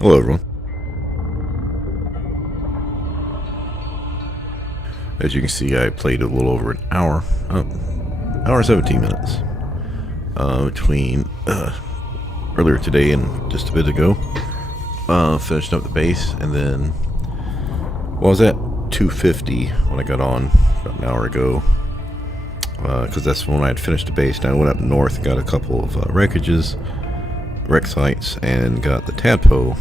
Hello, everyone. As you can see, I played a little over an hour, hour and 17 minutes, between earlier today and just a bit ago. Finished up the base, and then, well, I was at 250 when I got on about an hour ago, because that's when I had finished the base. Now I went up north, got a couple of wreck sites, and got the tadpole,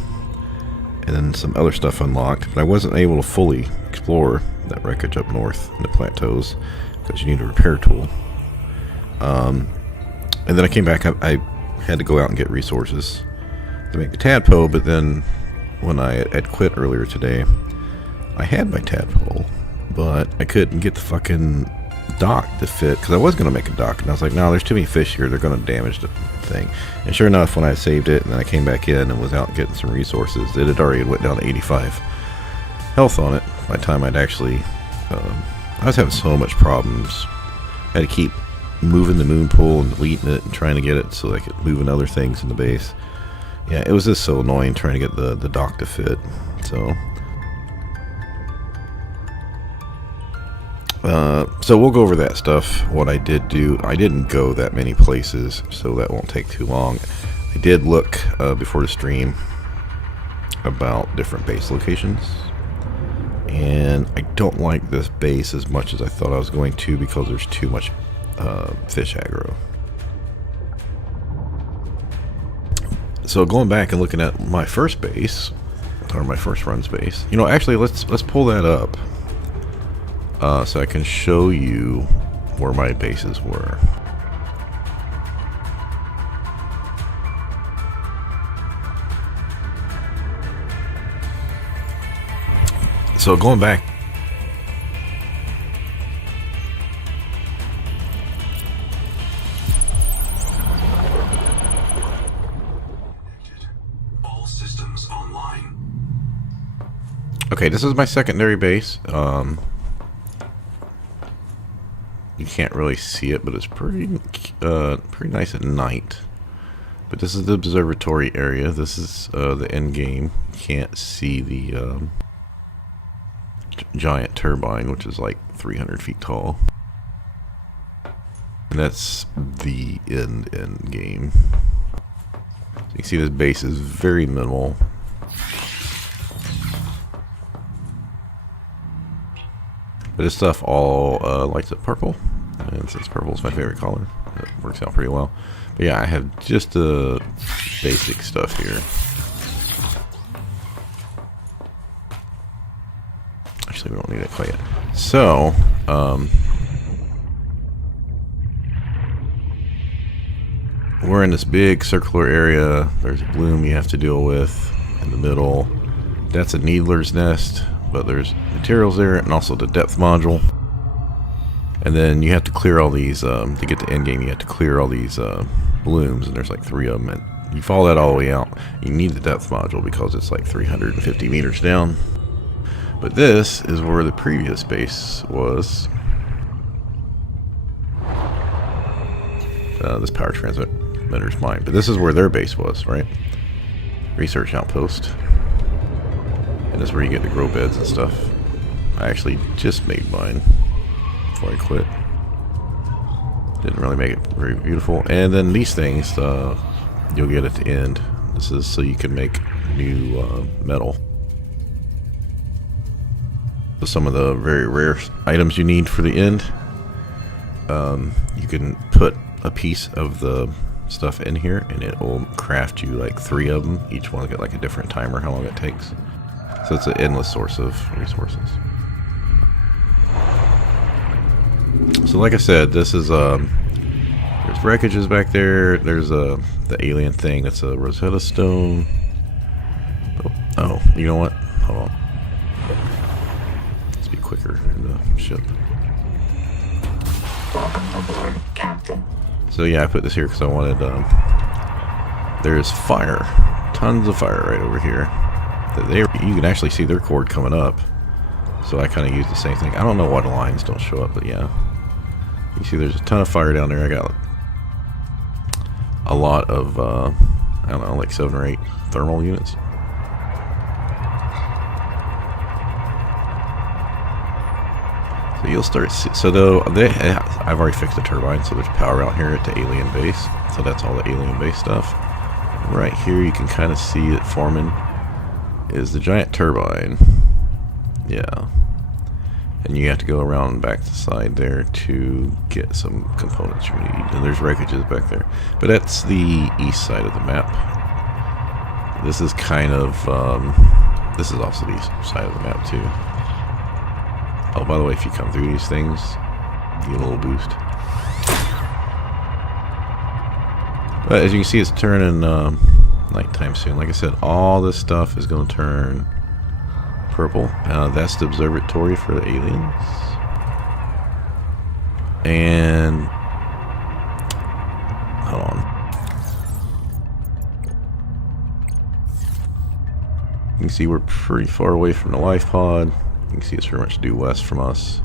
and then some other stuff unlocked, but I wasn't able to fully explore that wreckage up north in the plateaus because you need a repair tool. And then I came back. I had to go out and get resources to make the tadpole, but then when I had quit earlier today, I had my tadpole, but I couldn't get the fucking dock to fit, because I was going to make a dock, and I was like, no, there's too many fish here, they're going to damage the thing. And sure enough, when I saved it and then I came back in and was out getting some resources, it had already went down to 85 health on it by the time I'd actually I was having so much problems. I had to keep moving the moon pool and deleting it and trying to get it so I could move in other things in the base. Yeah, it was just so annoying trying to get the dock to fit. So we'll go over that stuff. What I did do, I didn't go that many places, so that won't take too long. I did look before the stream about different base locations, and I don't like this base as much as I thought I was going to, because there's too much fish aggro. So going back and looking at my first base, or my first run's base, you know, actually let's pull that up. So I can show you where my bases were. So going back, all systems online. Okay, this is my secondary base. You can't really see it, but it's pretty nice at night. But this is the observatory area. This is the end game. You can't see the giant turbine, which is like 300 feet tall. And that's the end game. So you can see this base is very minimal. But this stuff all lights up purple, and since purple is my favorite color, it works out pretty well. But yeah, I have just the basic stuff here. Actually, we don't need it quite yet. So, we're in this big circular area. There's a bloom you have to deal with in the middle. That's a needler's nest, but there's materials there, and also the depth module. And then you have to clear all these, to get to end game, you have to clear all these blooms, and there's like 3 of them. And you follow that all the way out. You need the depth module because it's like 350 meters down. But this is where the previous base was. This power transmitter's mine, but this is where their base was, right? Research outpost. And this is where you get the grow beds and stuff. I actually just made mine before I quit. Didn't really make it very beautiful. And then these things, you'll get at the end. This is so you can make new metal. So some of the very rare items you need for the end, you can put a piece of the stuff in here, and it will craft you like 3 of them. Each one will get like a different timer how long it takes. So it's an endless source of resources. So like I said, this is there's wreckages back there. There's the alien thing. That's a Rosetta Stone. Oh, you know what? Hold on. Let's be quicker in the ship. So yeah, I put this here because I wanted. There's fire, tons of fire right over here. You can actually see their cord coming up, so I kind of use the same thing. I don't know why the lines don't show up, but yeah, you see there's a ton of fire down there. I got a lot of I don't know, like 7 or 8 thermal units So you'll start so though I've already fixed the turbine, so there's power out here at the alien base. So that's all the alien base stuff. Right here you can kind of see it forming is the giant turbine. Yeah. And you have to go around back to the side there to get some components you need. And there's wreckages back there. But that's the east side of the map. This is kind of this is also the east side of the map too. Oh, by the way, if you come through these things, you get a little boost. But as you can see, it's turning nighttime soon. Like I said, all this stuff is going to turn purple. That's the observatory for the aliens. And hold on. You can see we're pretty far away from the life pod. You can see it's pretty much due west from us.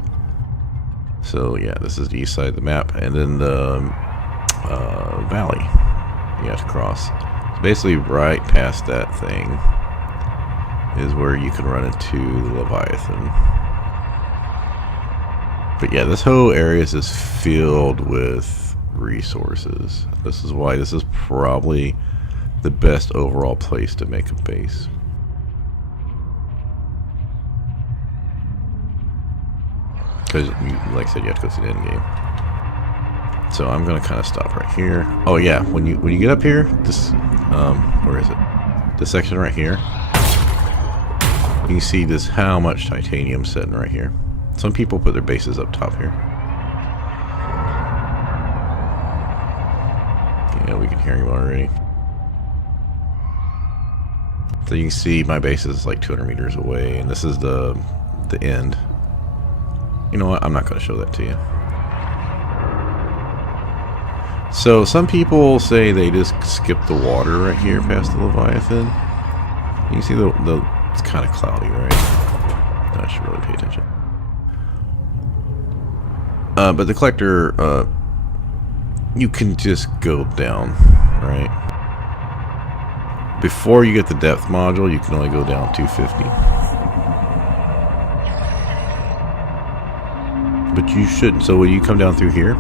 So yeah, this is the east side of the map, and then the valley you have to cross. So basically, right past that thing is where you can run into the Leviathan. But yeah, this whole area is just filled with resources. This is why this is probably the best overall place to make a base. Because, like I said, you have to go to the end game. So I'm gonna kind of stop right here. Oh yeah, when you get up here, this where is it? This section right here. You can see this how much titanium sitting right here. Some people put their bases up top here. Yeah, we can hear him already. So you can see my base is like 200 meters away, and this is the end. You know what? I'm not going to show that to you. So some people say they just skip the water right here past the Leviathan. You can see it's kind of cloudy, right? I should really pay attention. But the collector, you can just go down, right? Before you get the depth module, you can only go down 250. But you shouldn't. So when you come down through here,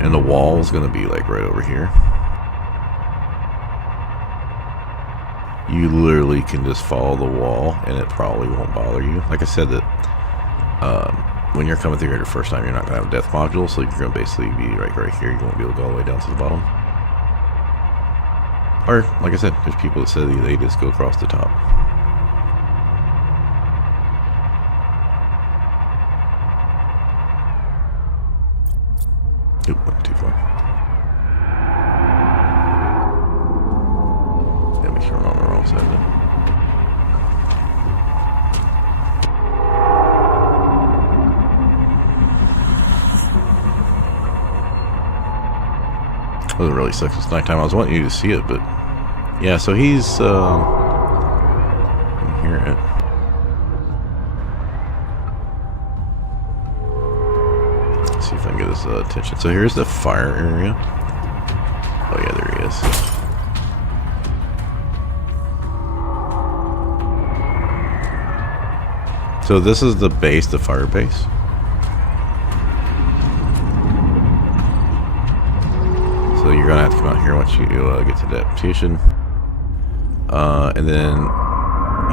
and the wall is going to be like right over here, you literally can just follow the wall, and it probably won't bother you. Like I said, that when you're coming through here the first time, you're not going to have a depth module, so you're going to basically be right here. You won't be able to go all the way down to the bottom. Or, like I said, there's people that say they just go across the top. Oop, went too far. Yeah, make sure I'm on the wrong side then. Doesn't really suck. It's nighttime. I was wanting you to see it, but yeah. So he's I can hear it. Let's see if I can get his attention. So here's the fire area. Oh yeah, there he is. So this is the base, the fire base. So you're gonna have to come out here once you get to the adaptation. And then,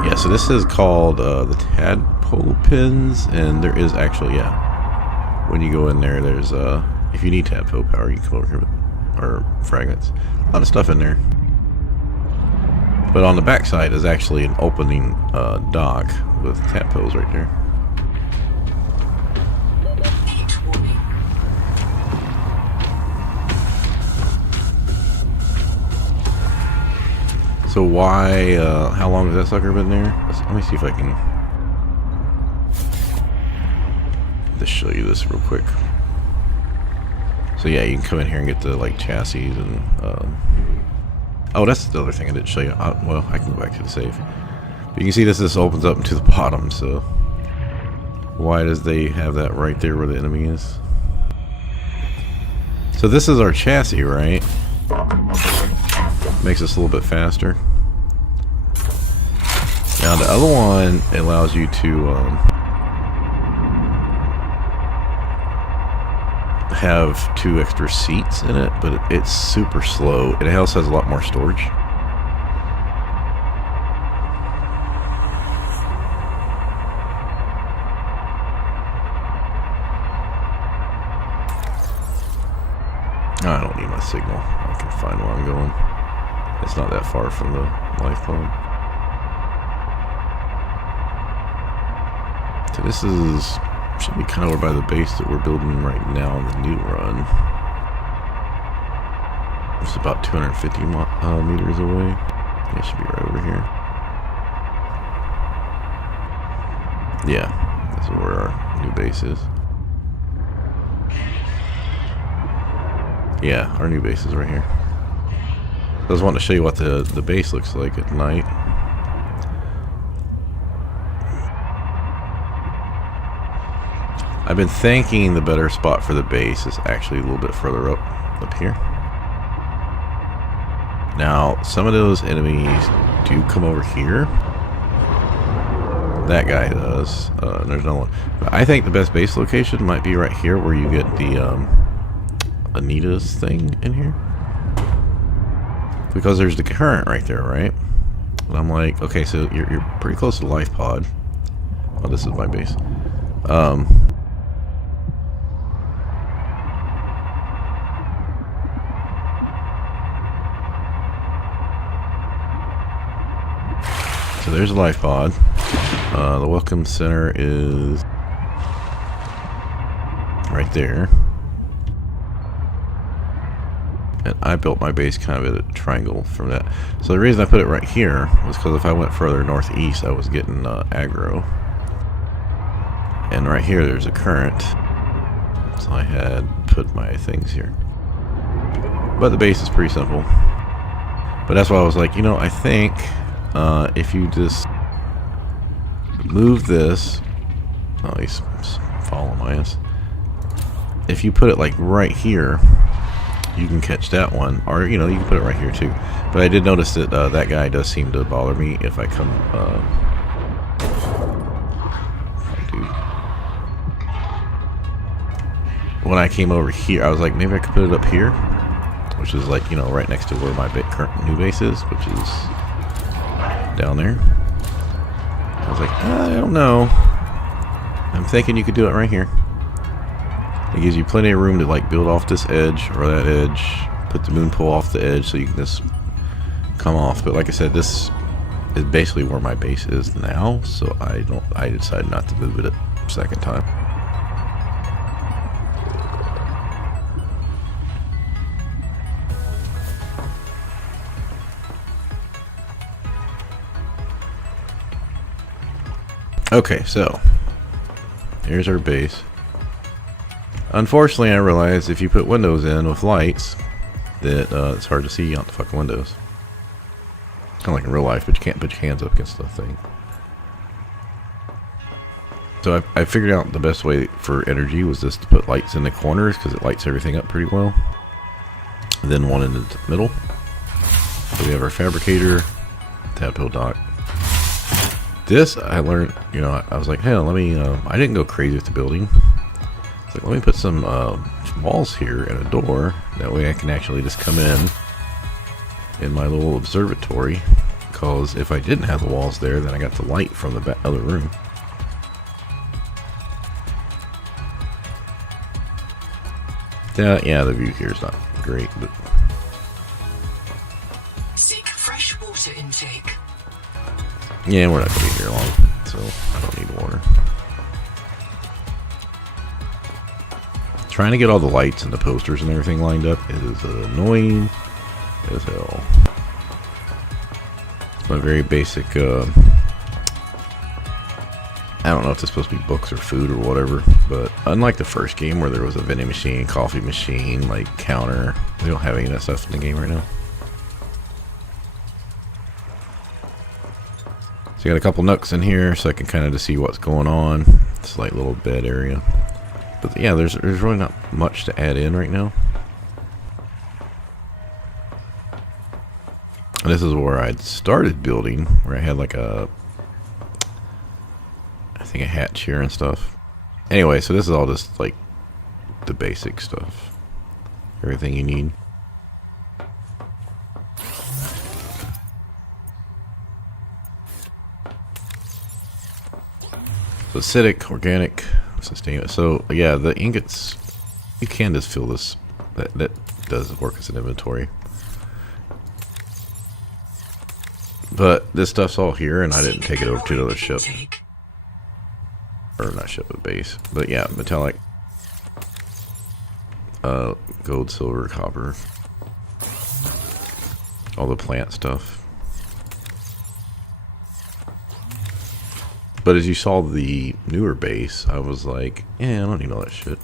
yeah, so this is called the tadpole pins, and there is actually, yeah, when you go in there, there's if you need tadpole power, you can come over here with, or fragments, a lot of stuff in there. But on the back side is actually an opening dock with tadpoles right there. So why, how long has that sucker been there? Let me see if I can just show you this real quick. So yeah, you can come in here and get the like chassis and, oh, that's the other thing I didn't show you. Well, I can go back to the save. But you can see this opens up into the bottom, so why does they have that right there where the enemy is? So this is our chassis, right? Makes us a little bit faster. Now the other one, it allows you to have 2 extra seats in it, but it's super slow. And it also has a lot more storage. I don't need my signal. I can find where I'm going. It's not that far from the life pod. So this should be kind of over by the base that we're building right now in the new run. It's about 250 meters away. Yeah, it should be right over here. Yeah, this is where our new base is. Yeah, our new base is right here. I was wanting to show you what the base looks like at night. I've been thinking the better spot for the base is actually a little bit further up here. Now, some of those enemies do come over here. That guy does. And there's no one. But I think the best base location might be right here where you get the Anita's thing in here. Because there's the current right there, right? And I'm like, okay, so you're pretty close to the life pod. Oh, this is my base. So there's a life pod. The welcome center is right there. And I built my base kind of at a triangle from that. So the reason I put it right here was because if I went further northeast, I was getting aggro. And right here, there's a current. So I had put my things here. But the base is pretty simple. But that's why I was like, you know, I think if you just move this, oh, he's following my ass. If you put it like right here, you can catch that one, or you know, you can put it right here too. But I did notice that that guy does seem to bother me if I come. When I came over here, I was like, maybe I could put it up here, which is like, you know, right next to where my current new base is, which is down there. I was like, I don't know. I'm thinking you could do it right here. It gives you plenty of room to like build off this edge or that edge, put the moon pole off the edge so you can just come off. But like I said, this is basically where my base is now, so I decided not to move it a second time. Okay, so here's our base. Unfortunately, I realized if you put windows in with lights, that it's hard to see out the fucking windows. Kind of like in real life, but you can't put your hands up against the thing. So I figured out the best way for energy was just to put lights in the corners because it lights everything up pretty well. And then one in the middle. So we have our fabricator, tadpole dock. This I learned, you know, I was like, hey, let me, I didn't go crazy with the building. It's like, let me put some walls here and a door. That way I can actually just come in my little observatory. Because if I didn't have the walls there, then I got the light from the other room. Yeah, the view here is not great, but seek fresh water intake. Yeah, we're not gonna be here long, so I don't need water. Trying to get all the lights and the posters and everything lined up is annoying as hell. It's my very basic, I don't know if it's supposed to be books or food or whatever, but unlike the first game where there was a vending machine, coffee machine, like counter, we don't have any of that stuff in the game right now. So you got a couple nooks in here so I can kind of just see what's going on. It's like a little bed area. But yeah, there's really not much to add in right now. And this is where I'd started building, where I had like I think a hatch here and stuff. Anyway, so this is all just like the basic stuff. Everything you need. So acidic, organic, sustainable. So yeah, the ingots, you can just fill this. That does work as an inventory. But this stuff's all here, and I didn't take it over to the other ship. Or not ship, but base. But yeah, metallic. Gold, silver, copper. All the plant stuff. But as you saw the newer base, I was like, yeah, I don't need all that shit.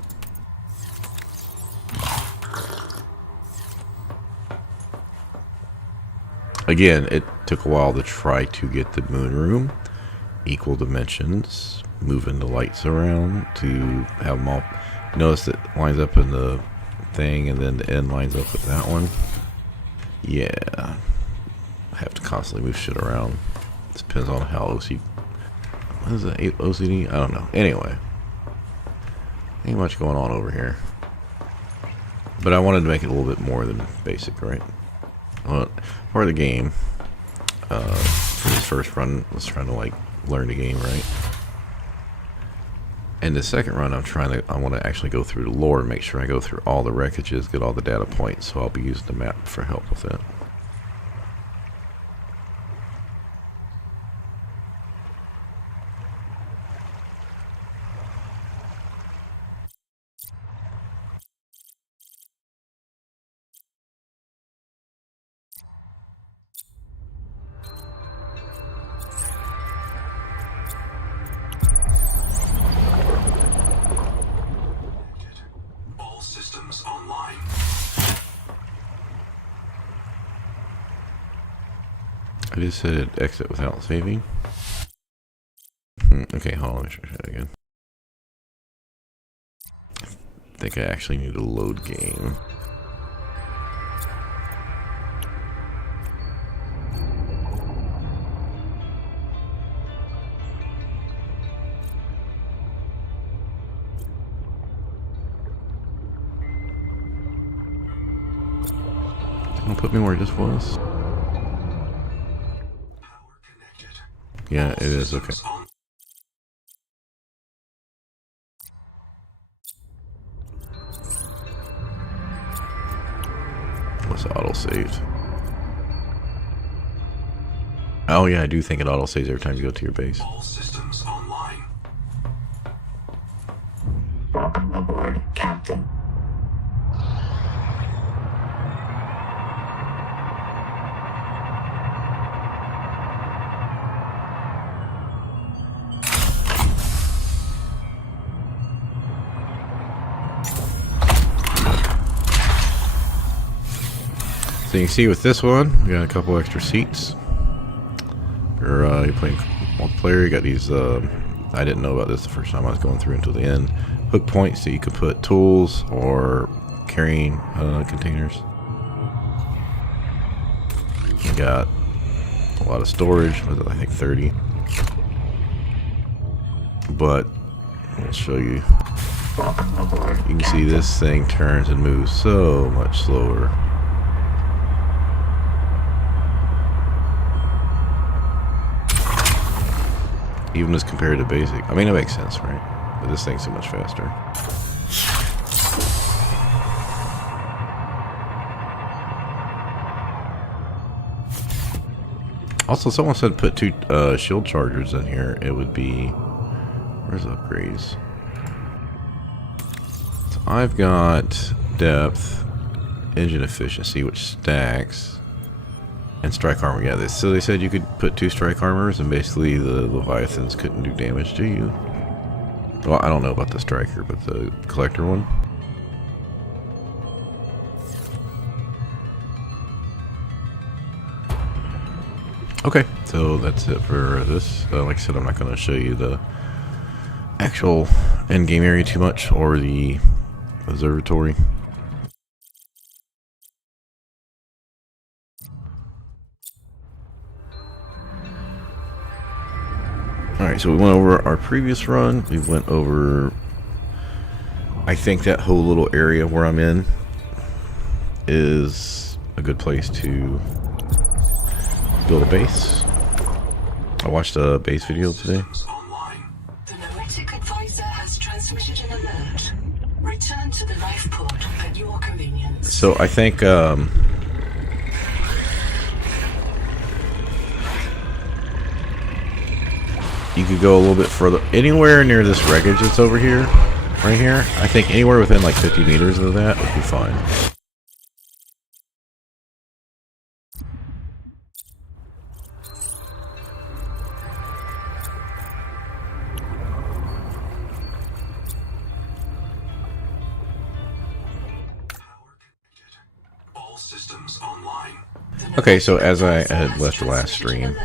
Again, it took a while to try to get the moon room equal dimensions, moving the lights around to have them all. Notice it lines up in the thing, and then the end lines up with that one. Yeah, I have to constantly move shit around. This depends on how OCD. What is that? OCD? I don't know. Anyway, ain't much going on over here. But I wanted to make it a little bit more than basic, right? Well, part of the game, for this first run, I was trying to like learn the game, right? And the second run, I want to actually go through the lore and make sure I go through all the wreckages, get all the data points. So I'll be using the map for help with that. All systems online. I just said exit without saving. Okay, hold on, let me try that again. I think I actually need to load game. Don't put me where it just was. Power connected. Yeah, it is. Okay. Systems on. What's auto saved? Oh yeah, I do think it auto saves every time you go to your base. All systems online. Welcome aboard, Captain. So you can see with this one, we got a couple extra seats. Or you're playing multiplayer, you got these, I didn't know about this the first time I was going through until the end. Hook points so you can put tools or carrying containers. You got a lot of storage, I think 30. But I'll show you. Welcome aboard. You can see this thing turns and moves so much slower. Even as compared to basic. I mean, it makes sense, right? But this thing's so much faster. Also, someone said put 2 shield chargers in here. It would be... Where's upgrades? So I've got depth, engine efficiency, which stacks, and strike armor. Yeah, so they said you could put 2 strike armors, and basically the Leviathans couldn't do damage to you. Well, I don't know about the striker, but the collector one. Okay, so that's it for this. Like I said, I'm not going to show you the actual end-game area too much, or the observatory. Alright, so we went over our previous run. We went over... I think that whole little area where I'm in is a good place to build a base. I watched a base video today. Systems online. The Noetic advisor has transmitted an alert. Return to the life pod at your convenience. So I think you could go a little bit further. Anywhere near this wreckage that's over here, right here, I think anywhere within like 50 meters of that would be fine. Power connected. All systems online. Okay, so as I had left the last stream,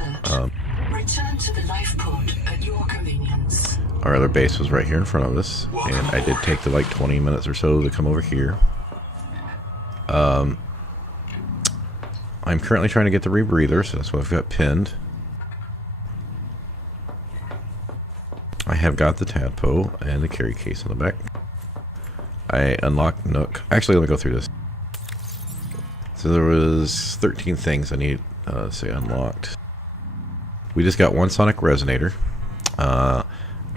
Return to the life pod at your convenience. our other base was right here in front of us, and I did take the like 20 minutes or so to come over here. I'm currently trying to get the rebreather, so that's what I've got pinned. I have got the tadpole and the carry case on the back. I unlocked Nook. Actually, let me go through this. So there was 13 things I need to say unlocked. We just got one sonic resonator.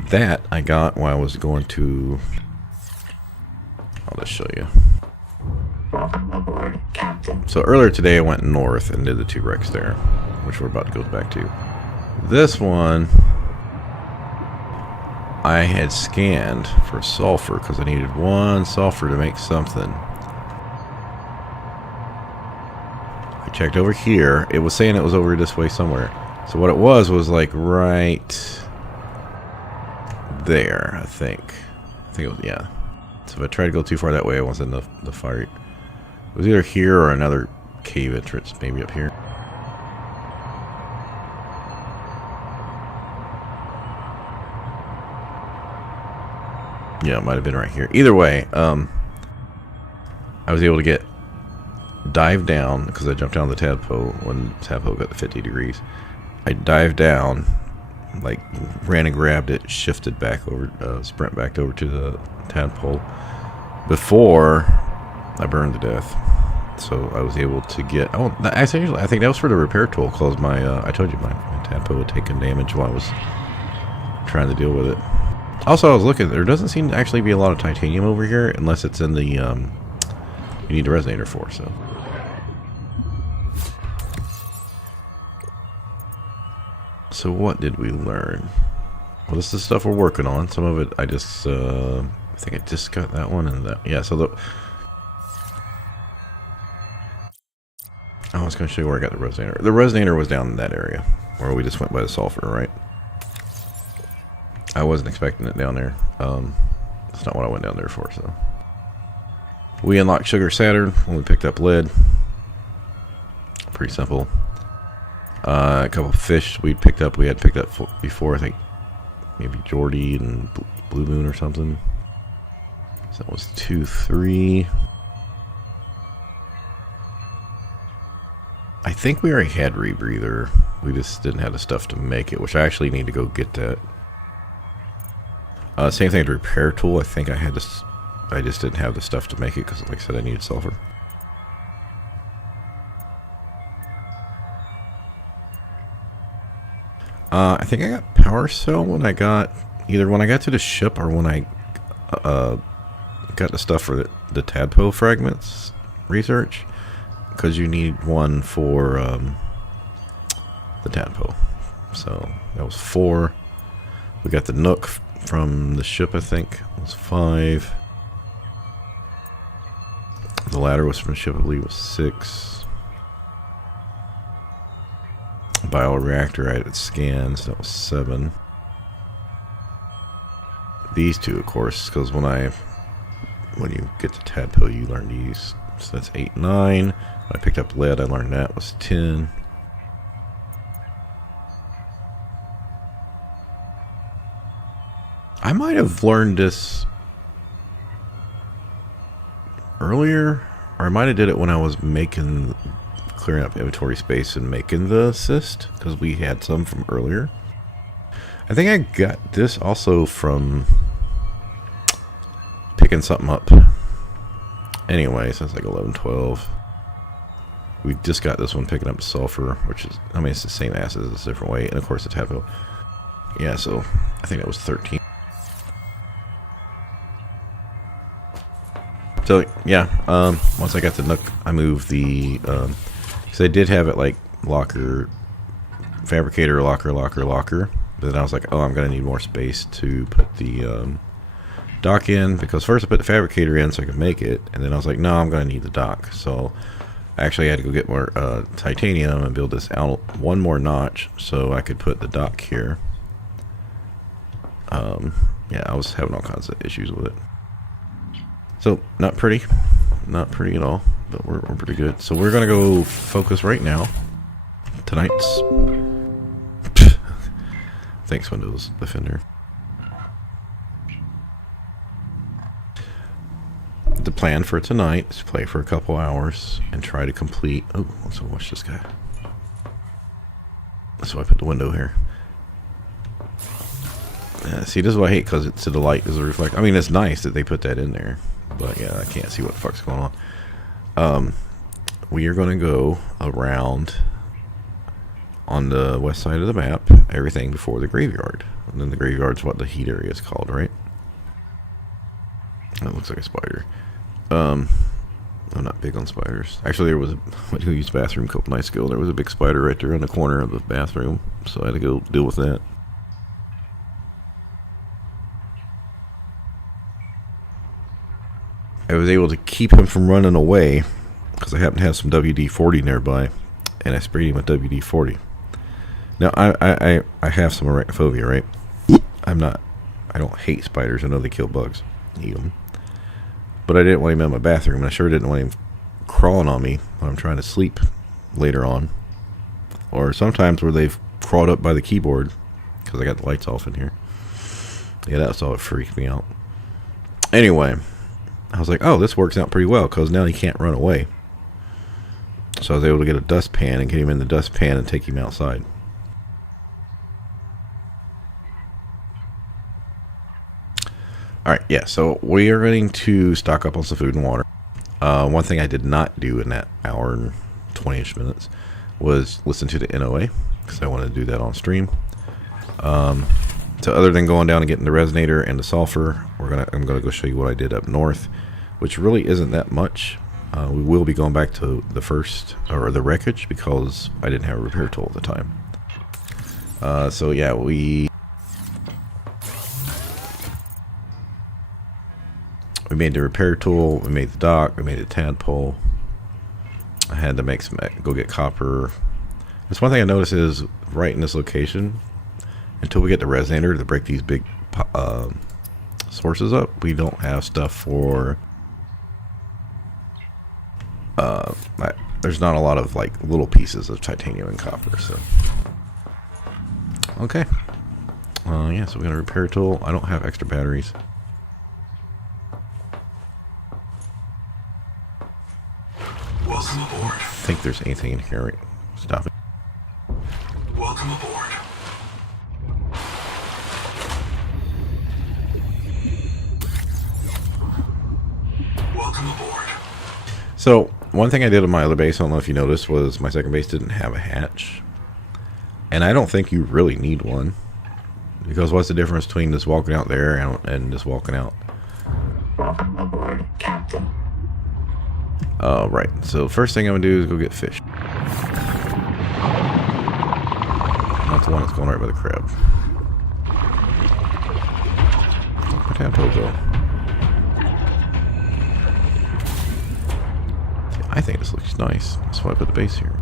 That I got while I was going to... I'll just show you. Welcome aboard, Captain. So earlier today I went north and did the 2 wrecks there, which we're about to go back to. This one I had scanned for sulfur because I needed 1 sulfur to make something. I checked over here. It was saying it was over this way somewhere. So what it was like right there, I think. I think it was, yeah. So if I tried to go too far that way, I was in the fight. It was either here or another cave entrance, maybe up here. Yeah, it might have been right here. Either way, I was able to dive down because I jumped down the tadpole when the tadpole got to 50 degrees. I dived down, like ran and grabbed it, shifted back over, sprint back over to the tadpole before I burned to death. So I was able to get. Oh, I think that was for the repair tool because I told you my tadpole had taken damage while I was trying to deal with it. Also, I was looking. There doesn't seem to actually be a lot of titanium over here unless it's in the you need a resonator for. So what did we learn? Well, this is the stuff we're working on. Some of it I just I think I just got that one and that. Yeah. So I was going to show you where I got the resonator. The resonator was down in that area where we just went by the sulfur, right? I wasn't expecting it down there. That's not what I went down there for. So we unlocked Sugar Saturn when we picked up lead. Pretty simple. A couple of fish we picked up. We had picked up before, I think, maybe Geordie and Blue Moon or something. So that was 2, 3. I think we already had rebreather. We just didn't have the stuff to make it, which I actually need to go get that. Same thing with the repair tool. I think I had this. I just didn't have the stuff to make it because, like I said, I needed sulfur. I think I got power cell when I got either when I got to the ship or when I got the stuff for the tadpole fragments research, because you need one for the tadpole. So that was 4. We got the Nook from the ship, I think it was 5. The ladder was from the ship, I believe, was 6. Bioreactor, I had scans, that was 7. These 2, of course, because when you get the tadpole, you learn these. So that's 8, 9. When I picked up lead, I learned that was 10. I might have learned this earlier, or I might have did it when I was clearing up inventory space and making the assist, because we had some from earlier. I think I got this also from picking something up. Anyway, so it's like 11:12. We just got this one picking up sulfur, which is, I mean, it's the same acid, it's a different way, and of course it's tadpole. Yeah, so I think that was 13. So yeah, once I got the nook, I moved the, because I did have it like locker, fabricator, locker, but then I was like, oh, I'm gonna need more space to put the dock in, because first I put the fabricator in so I could make it, and then I was like, no, I'm gonna need the dock. So actually I had to go get more titanium and build this out one more notch so I could put the dock here. Yeah, I was having all kinds of issues with it. So not pretty at all, but we're pretty good. So we're gonna go focus right now. Tonight's thanks, Windows Defender. The plan for tonight is to play for a couple hours and try to complete. Oh, let's watch this guy. So I put the window here. See, this is what I hate, because it's the light is a reflect. I mean, it's nice that they put that in there, but yeah, I can't see what the fuck's going on. We are going to go around on the west side of the map, everything before the graveyard, and then the graveyard's what the heat area is called, right? That looks like a spider. I'm not big on spiders. Actually, there was went to use the bathroom a couple nights ago. There was a big spider right there in the corner of the bathroom, so I had to go deal with that. I was able to keep him from running away because I happen to have some WD-40 nearby, and I sprayed him with WD-40. Now I have some arachnophobia, right? I don't hate spiders. I know they kill bugs, eat them, but I didn't want him in my bathroom, and I sure didn't want him crawling on me when I'm trying to sleep later on, or sometimes where they've crawled up by the keyboard because I got the lights off in here. Yeah, that's all. It freaked me out. Anyway, I was like, oh, this works out pretty well, because now he can't run away. So I was able to get a dustpan and get him in the dustpan and take him outside. Alright, yeah, so we are going to stock up on some food and water. One thing I did not do in that hour and 20-ish minutes was listen to the NOA, because I wanted to do that on stream. So other than going down and getting the resonator and the sulfur, I'm gonna go show you what I did up north, which really isn't that much. We will be going back to the the wreckage, because I didn't have a repair tool at the time. So yeah, we made the repair tool, we made the dock, we made the tadpole. I had to go get copper. That's one thing I noticed is right in this location, until we get the resonator to break these big sources up, we don't have stuff for there's not a lot of like little pieces of titanium and copper. So okay, yeah, so we got a repair tool. I don't have extra batteries. Welcome aboard. I think there's anything in here. Right? Stop it. Welcome aboard. Welcome aboard. So one thing I did on my other base, I don't know if you noticed, was my second base didn't have a hatch, and I don't think you really need one, because what's the difference between just walking out there and just walking out? Welcome aboard, Captain. Right. So first thing I'm gonna do is go get fish. Not the one that's going right by the crab. Where'd my tadpole go? I think this looks nice. That's why I put the base here.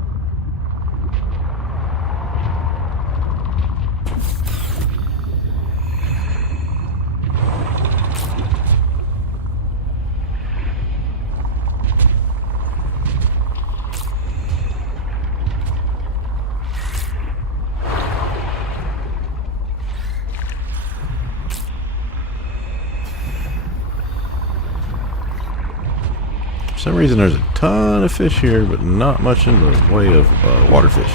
For some reason there's a ton of fish here, but not much in the way of water fish.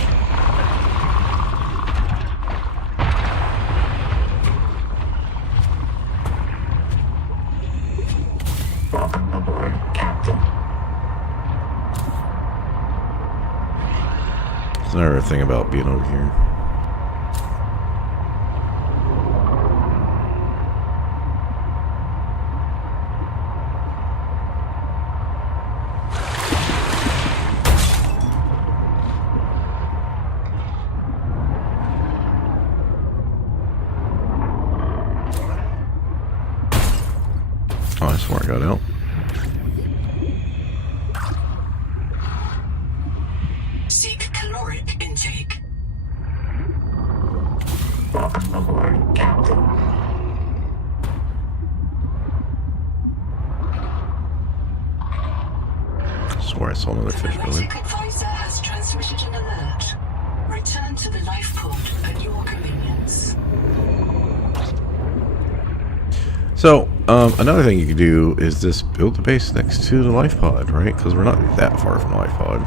another thing about being over here. Oh, I swear I got out. Seek caloric intake. Welcome aboard, Captain. I swear I saw another fish The earlier. robotic advisor has transmitted an alert. Return to the life pod at your convenience. So, another thing you could do is just build the base next to the life pod, right? Because we're not that far from the life pod.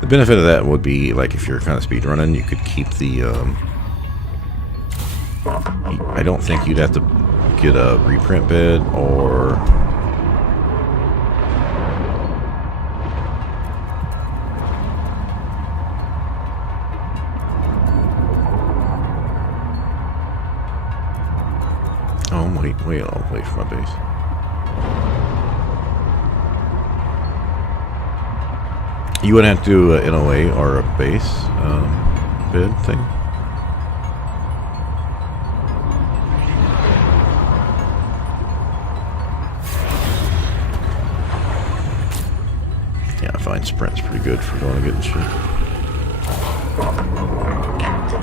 The benefit of that would be, like, if you're kind of speed running, you could keep the, I don't think you'd have to get a reprint bed or... Oh, wait, I'll wait for my base. You wouldn't have to do an NOA or a base bid thing. Yeah, I find sprint's pretty good for going to get shit. Welcome aboard, Captain.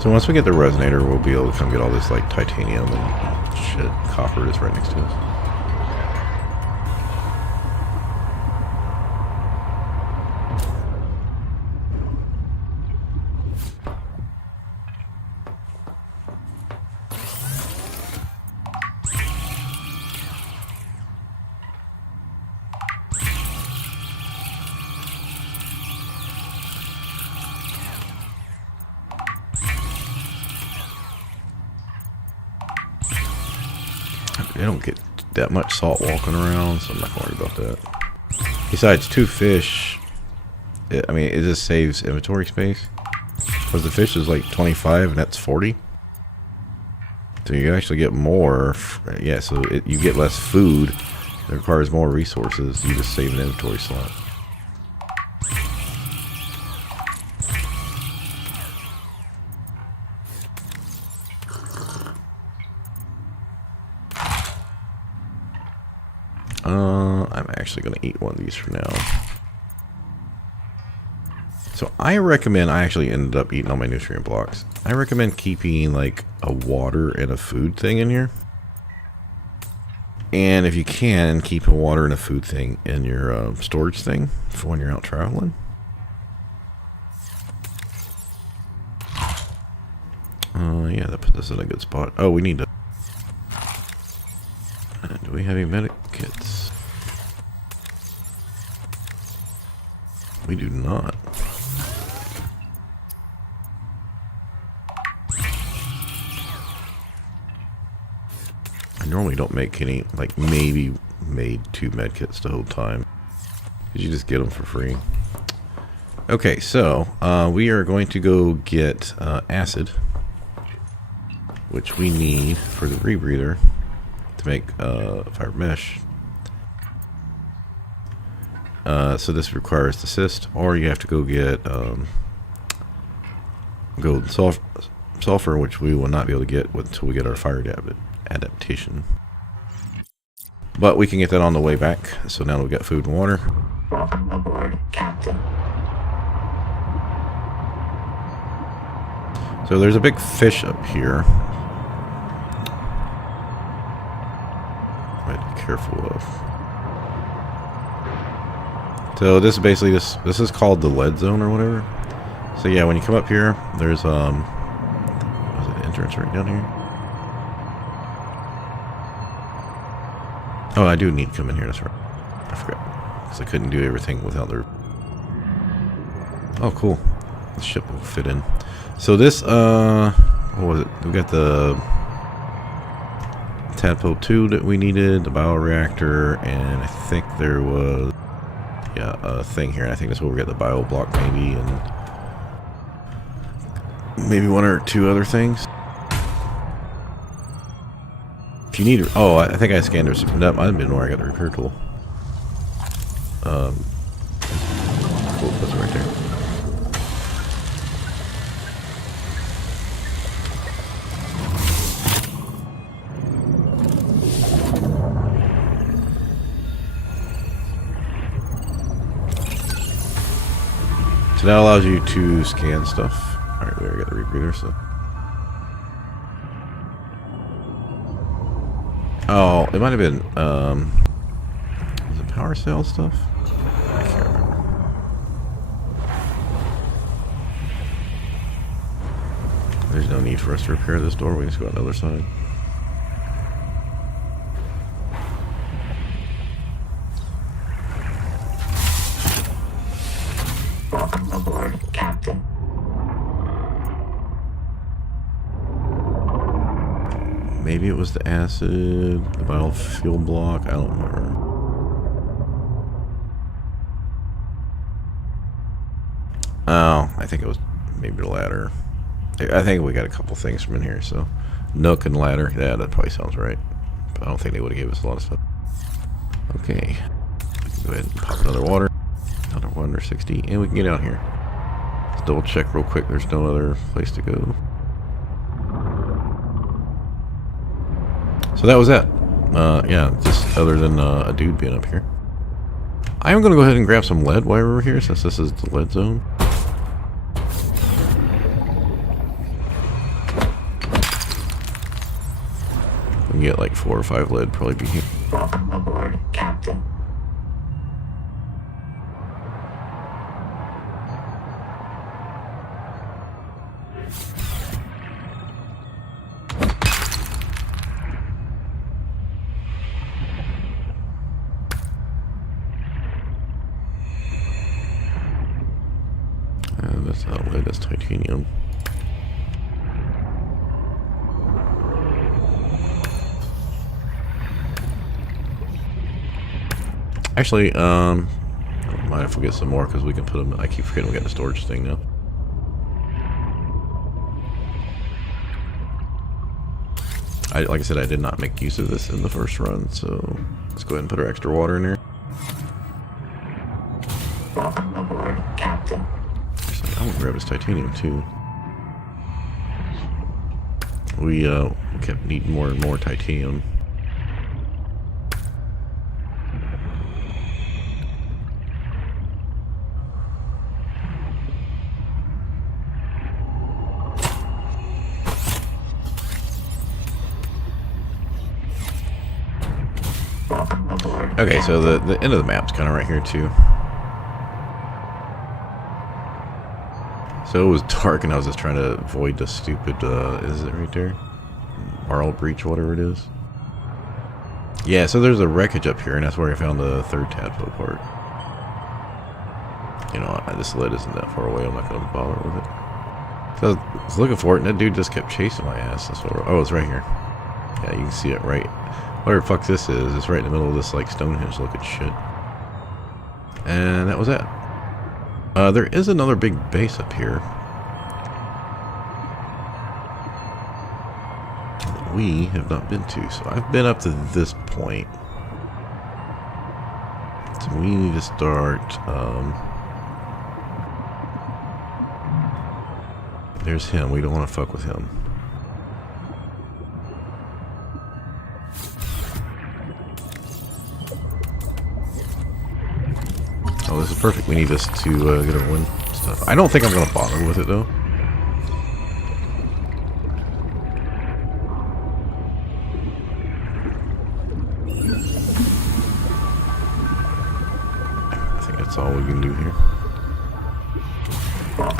So once we get the resonator, we'll be able to come get all this like titanium and shit, copper is right next to us. They don't get that much salt walking around, so I'm not worried about that. Besides, 2 fish, I mean, it just saves inventory space. Because the fish is like 25 and that's 40. So you actually get more. Yeah, so you get less food. It requires more resources. You just save an inventory slot. I'm actually going to eat one of these for now. So I recommend, I actually ended up eating all my nutrient blocks. I recommend keeping like a water and a food thing in here. And if you can, keep a water and a food thing in your storage thing for when you're out traveling. Yeah, that put us in a good spot. Oh, we need to... do we have any medic kits? We do not. I normally don't make any, like maybe made 2 medkits the whole time. Because you just get them for free. Okay, so we are going to go get acid, which we need for the rebreather to make fiber mesh. So this requires the cyst, or you have to go get gold and sulfur, which we will not be able to get until we get our fire adaptation. But we can get that on the way back. So now we've got food and water. Welcome aboard, Captain. So there's a big fish up here. Right, be careful of. So this is basically this is called the lead zone or whatever. So yeah, when you come up here, there's was it entrance right down here? Oh, I do need to come in here. That's right. I forgot. Because I couldn't do everything without their... Oh, cool. The ship will fit in. So this, what was it? We got the Tadpole 2 that we needed, the bioreactor, and I think there was, yeah, a thing here. And I think that's where we got the bio block maybe, and maybe one or two other things. If you need, oh, I think I scanned her. That might have been where I got the repair tool. Cool, that's right there. So that allows you to scan stuff. Alright, we already got the rebreather, so. Oh, it might have been, was it power cell stuff? I can't remember. There's no need for us to repair this door. We can just go on the other side. Welcome aboard, Captain. Maybe it was the acid, the biofuel block. I don't remember. Oh, I think it was maybe the ladder. I think we got a couple things from in here, so Nook and ladder. Yeah, that probably sounds right. But I don't think they would have gave us a lot of stuff. Okay, we can go ahead and pop another water. Another 160, and we can get out here. Let's double check real quick. There's no other place to go. So that was that. Yeah, just other than a dude being up here. I am going to go ahead and grab some lead while we're here, since this is the lead zone. We can get like 4 or 5 lead, probably be here. Welcome aboard, Captain. That's not lead, that's titanium. Actually, I might have to get some more because we can put them. I keep forgetting we got the storage thing now. Like I said, I did not make use of this in the first run, so let's go ahead and put our extra water in there. Welcome aboard, Captain. Actually, I'm gonna grab this titanium too. We kept needing more and more titanium. Welcome aboard. Okay, so the end of the map's kind of right here too. So it was dark and I was just trying to avoid the stupid, is it right there? Marl breach, whatever it is. Yeah, so there's a wreckage up here and that's where I found the third tadpole part. You know, this lead isn't that far away, I'm not going to bother with it. So I was looking for it and that dude just kept chasing my ass. That's what, oh, it's right here. Yeah, you can see it right. Whatever the fuck this is, it's right in the middle of this like Stonehenge looking shit. And that was that. There is another big base up here. That we have not been to. So I've been up to this point. So we need to start, there's him. We don't want to fuck with him. Oh, this is perfect. We need this to get our win stuff. I don't think I'm going to bother with it, though. I think that's all we can do here.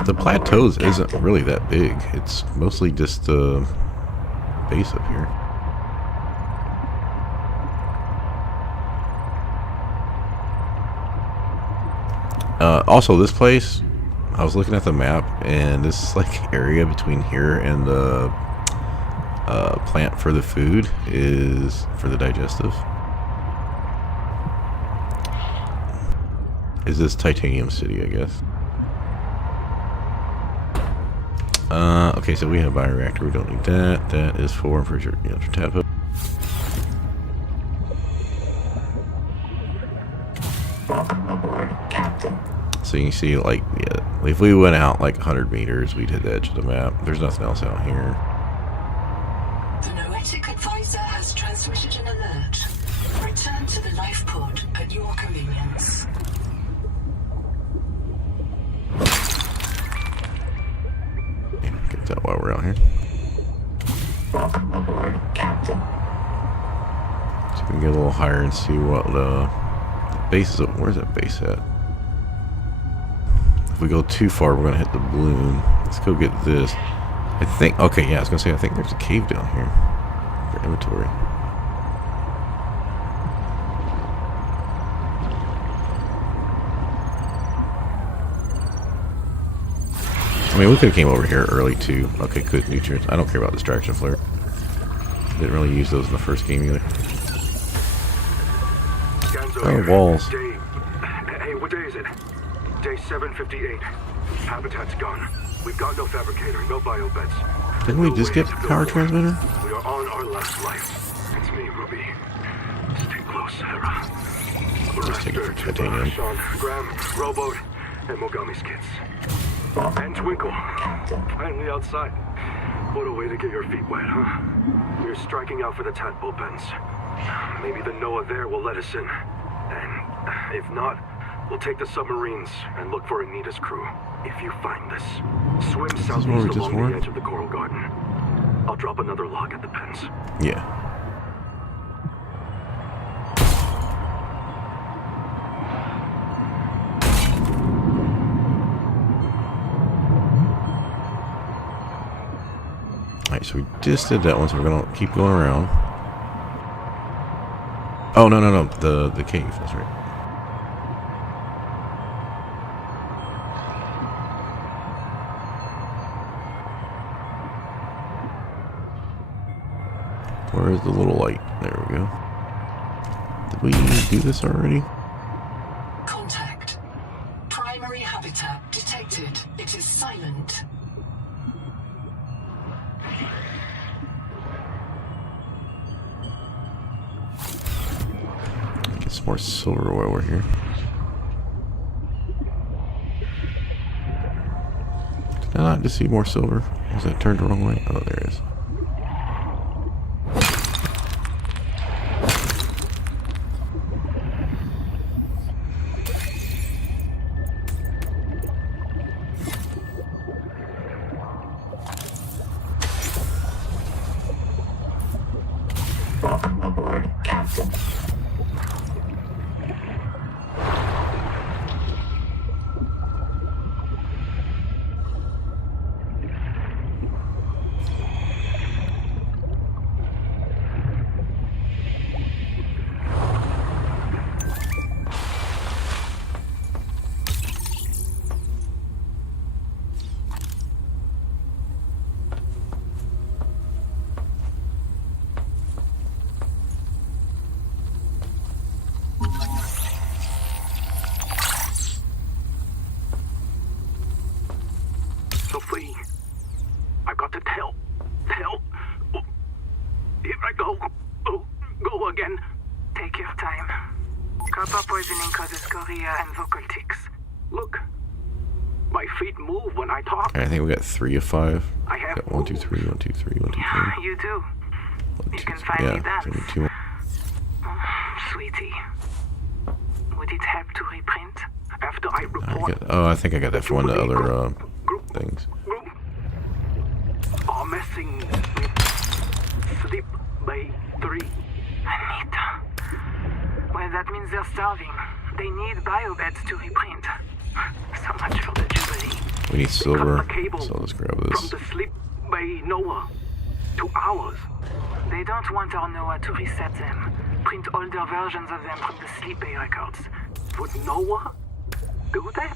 The plateaus isn't really that big. It's mostly just the base up here. Also, this place, I was looking at the map, and this like area between here and the plant for the food is for the digestive. Is this Titanium City, I guess? Okay, so we have bioreactor. We don't need that. That is for, I'm pretty sure, yeah, for tadpole. Welcome aboard, Captain. So you can see, like, yeah, if we went out like 100 meters, we'd hit the edge of the map. There's nothing else out here. The Noetic advisor has transmitted an alert. Return to the life pod at your convenience. Yeah, get that while we're out here. Welcome aboard, Captain. So we can get a little higher and see what the base is. Where's that base at? If we go too far, we're gonna hit the balloon. Let's go get this. I think. Okay, yeah, I was gonna say I think there's a cave down here for inventory. I mean, we could have came over here early too. Okay, good nutrients. I don't care about distraction flare. Didn't really use those in the first game either. Oh, walls. Hey, what day is it? Day 758. Habitat's gone. We've got no fabricator, no bio beds. Didn't we just get the power transmitter? We are on our last life. It's me, Ruby. Stay close, Sarah. Let's take it for titanium. Sean, Graham, Rowboat, and Mogami's kids. And Twinkle. Finally outside. What a way to get your feet wet, huh? We're striking out for the tadpole pens. Maybe the Noah there will let us in. And if not, we'll take the submarines and look for Anita's crew. If you find this, swim southeast along the edge of the coral garden. I'll drop another log at the pens. Yeah. Alright, so we just did that one, so we're gonna keep going around. Oh, no, the cave, that's right. Where is the little light? There we go. Did we do this already? Contact. Primary habitat detected. It is silent. Get some more silver while we're here. Did I not just see more silver? Was that turned the wrong way? Oh, there it is. Welcome aboard, Captain. Sophie, I've got to tell. Oh, here I go. Oh, go again. Take your time. Copper poisoning causes chorea and vocal tics. Look, my feet move when I talk. Alright, I think we got 3 of 5. I have Got 1, 2, 3, 1, 2, 3, 1, 2, 3. Yeah, you do. 1, You 2, can 3. finally Yeah, dance. so we need 2 more. Oh, sweetie. Would it help to reprint? After I report. I think I got that for one of the other things. Group are messing with sleep by 3. Anita. Well, that means they're starving. They need biobeds to reprint. So much for the Jubilee. We need silver, Cut the cable so let's grab this. from the sleep by Noah to ours. They don't want our Noah to reset them. Print older versions of them from the sleep bay records. Would Noah Do they?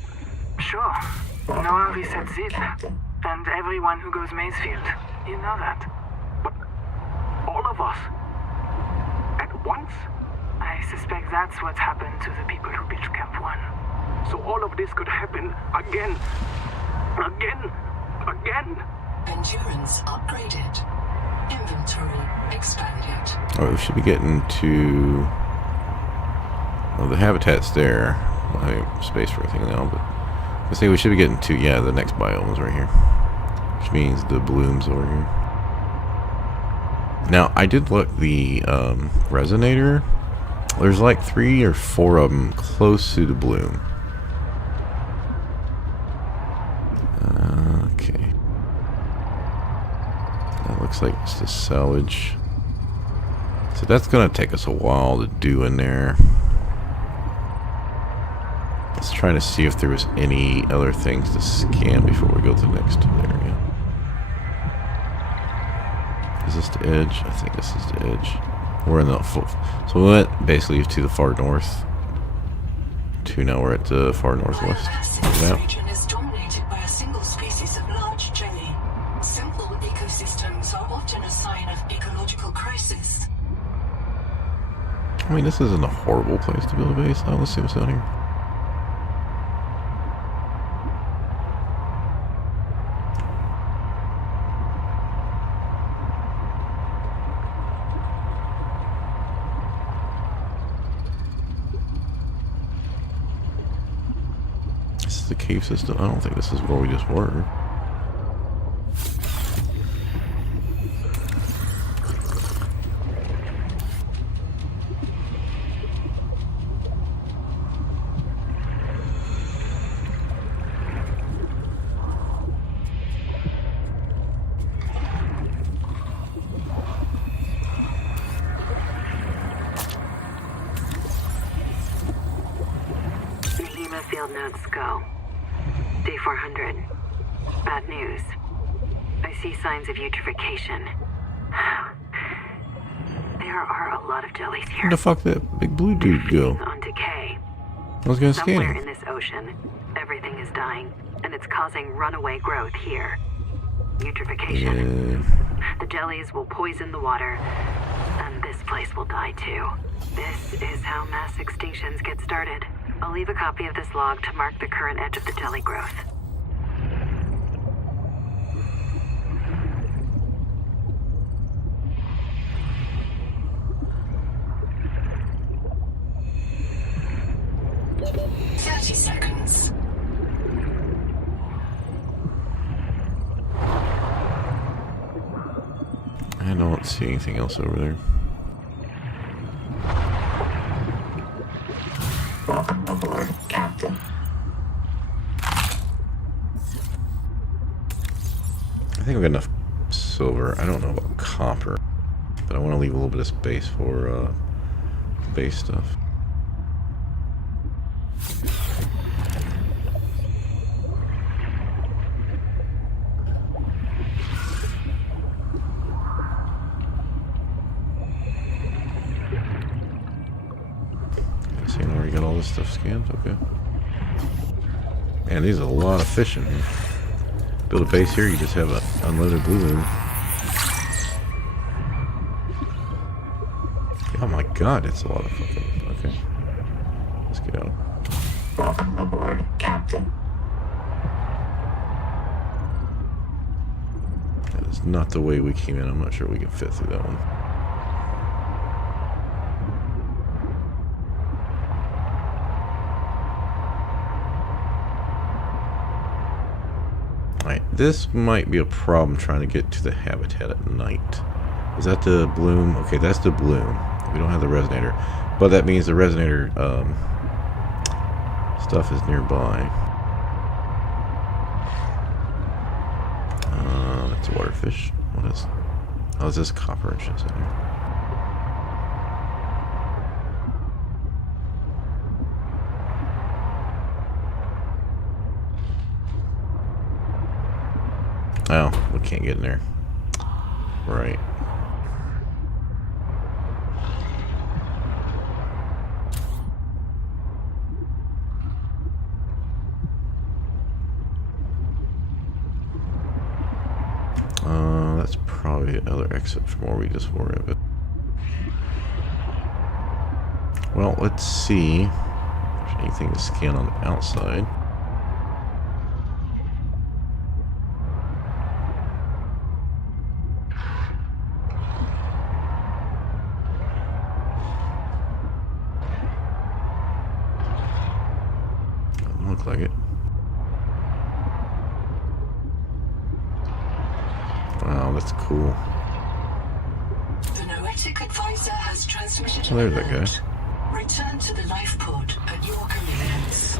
Sure. Noah resets it. And everyone who goes Maysfield. You know that. But all of us? At once? I suspect that's what happened to the people who built Camp 1. So all of this could happen again. Again. Again. Endurance upgraded. Inventory expanded. Oh, we should be getting to... Well, the habitat's there. I have space for everything now, but... I say we should be getting to, yeah, the next biome is right here. Which means the blooms over here. Now, I did look the resonator. There's like 3 or 4 of them close to the bloom. Okay. That looks like it's the salvage. So that's going to take us a while to do in there. Let's try to see if there was any other things to scan before we go to the next area. Is this the edge? I think this is the edge. We're in the so we went basically to the far north. To now we're at the far northwest. This region is dominated by a single species of large jelly. Simple ecosystems are often a sign of ecological crisis. I mean, this isn't a horrible place to build a base. Now let's see what's out here. The cave system. I don't think this is where we just were. Nahima field notes go. Day 400. Bad news. I see signs of eutrophication. There are a lot of jellies here. Where the fuck did that big blue dude go? On decay. I was gonna Somewhere scan in him. this ocean, everything is dying, and it's causing runaway growth here. Eutrophication. Yeah. The jellies will poison the water, and this place will die too. This is how mass extinctions get started. I'll leave a copy of this log to mark the current edge of the jelly growth. Seconds. I don't see anything else over there. Welcome aboard, Captain. I think I've got enough silver. I don't know about copper, but I want to leave a little bit of space for base stuff. See, I already got all this stuff scanned. Okay. Man, these are a lot of fish in here. Build a base here, you just have an unloaded blue moon. Oh my god, it's a lot of fucking... Okay. Let's get out. Welcome aboard, Captain. That is not the way we came in. I'm not sure we can fit through that one. Alright, this might be a problem trying to get to the habitat at night. Is that the bloom? Okay, that's the bloom. We don't have the resonator. But that means the resonator stuff is nearby. That's a waterfish. What is... Oh, is this copper and shit's in here? Oh, we can't get in there. Right. that's probably another exit from where we just were. But well, let's see if there's anything to scan on the outside. Doesn't look like it. Wow, that's cool. The Noetic advisor has transmitted Oh, there's that alert. Return to the life pod at your convenience.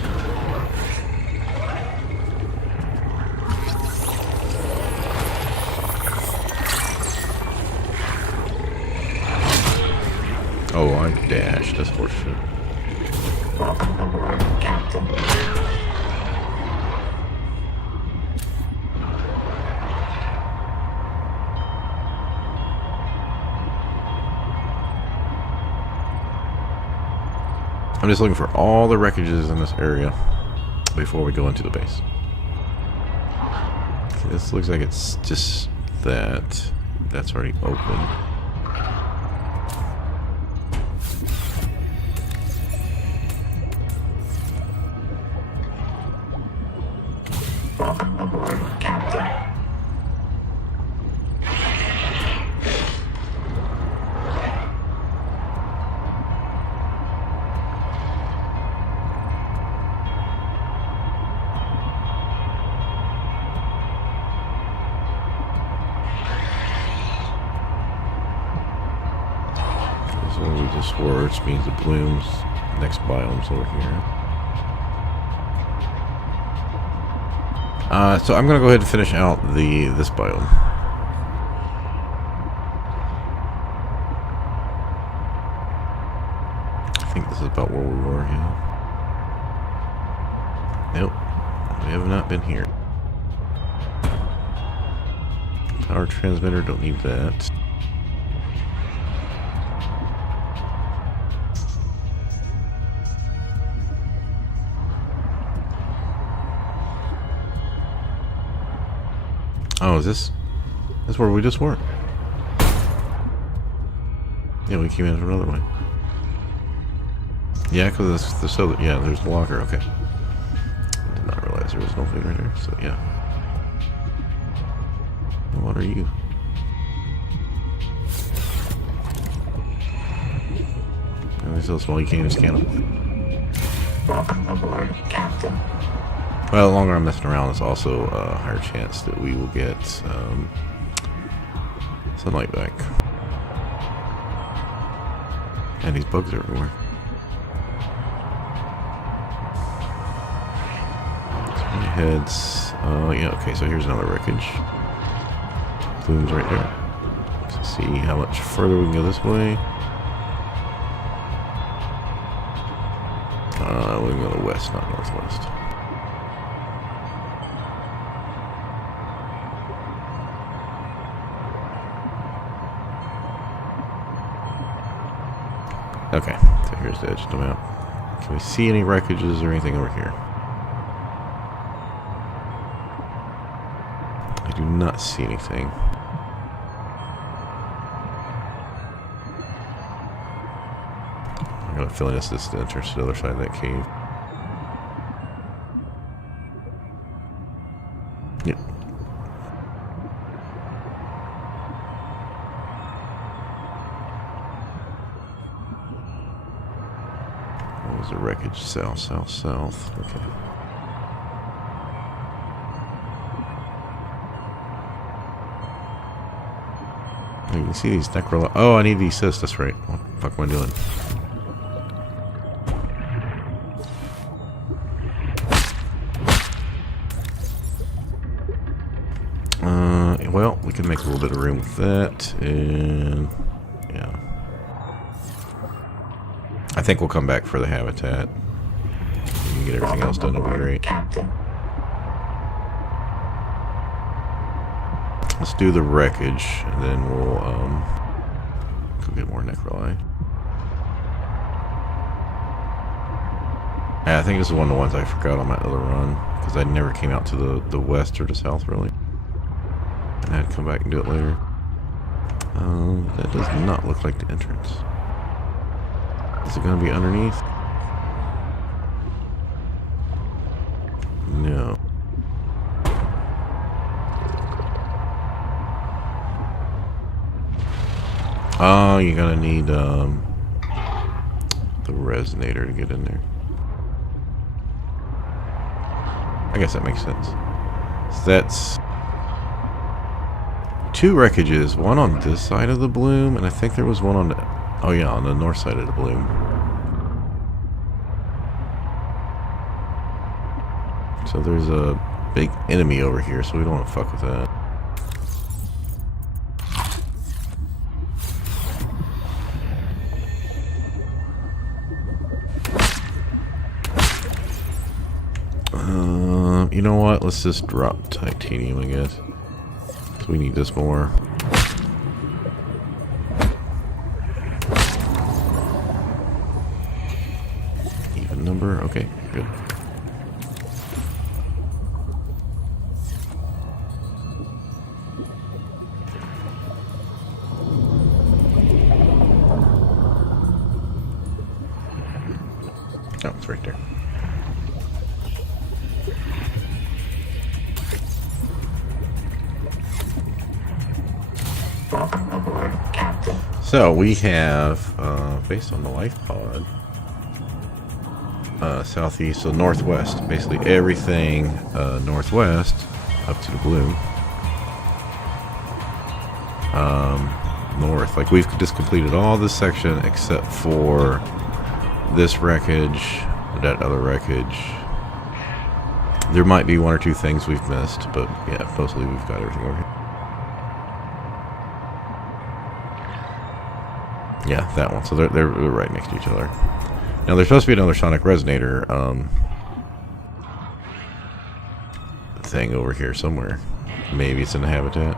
Oh, I dashed. That's horseshit. Welcome aboard, Captain. I'm just looking for all the wreckages in this area before we go into the base. Okay, this looks like it's just that. That's already open. Welcome aboard, Captain. This is where we just were, which means the blooms, next biome's over here. So I'm gonna go ahead and finish out this biome. I think this is about where we were, yeah. Nope, we have not been here. Power transmitter, don't need that. Oh, is this where we just were? Yeah, we came in from another way. Yeah, because there's the locker. Okay. I did not realize there was no thing right there. So yeah. What are you? Oh, they're so small you can't even scan them. Welcome aboard, Captain. Well, the longer I'm messing around, it's also a higher chance that we will get sunlight back. And these bugs are everywhere. Heads. Yeah, okay, so here's another wreckage. Blooms right there. Let's see how much further we can go this way. We can go to west, not northwest. Okay, so here's the edge of the map. Can we see any wreckages or anything over here? I do not see anything. I got a feeling this is the entrance to the other side of that cave. Yep. What was the wreckage? South, south, south. Okay. You can see these necro. Oh, I need the assist. That's right. What the fuck am I doing? Well, we can make a little bit of room with that, and yeah. I think we'll come back for the habitat. We can get everything else done. It'll be great. Captain. Let's do the wreckage, and then we'll go get more necroli. Yeah, I think this is one of the ones I forgot on my other run, because I never came out to the west or the south really. And that. Come back and do it later. That does not look like the entrance. Is it going to be underneath? No. Oh, you're going to need the resonator to get in there. I guess that makes sense. So that's 2 wreckages, one on this side of the bloom, and I think there was one on the, oh yeah, on the north side of the bloom. So there's a big enemy over here, so we don't want to fuck with that. You know what? Let's just drop titanium, I guess. So we need this more. Even number? Okay, good. Oh, it's right there. Welcome aboard, Captain. So we have, based on the life pod, southeast, so northwest, basically everything northwest up to the bloom. North, like we've just completed all this section except for this wreckage, that other wreckage. There might be 1 or 2 things we've missed, but yeah, mostly we've got everything over here. Yeah, that one. So they're right next to each other. Now there's supposed to be another sonic resonator thing over here somewhere. Maybe it's in the habitat.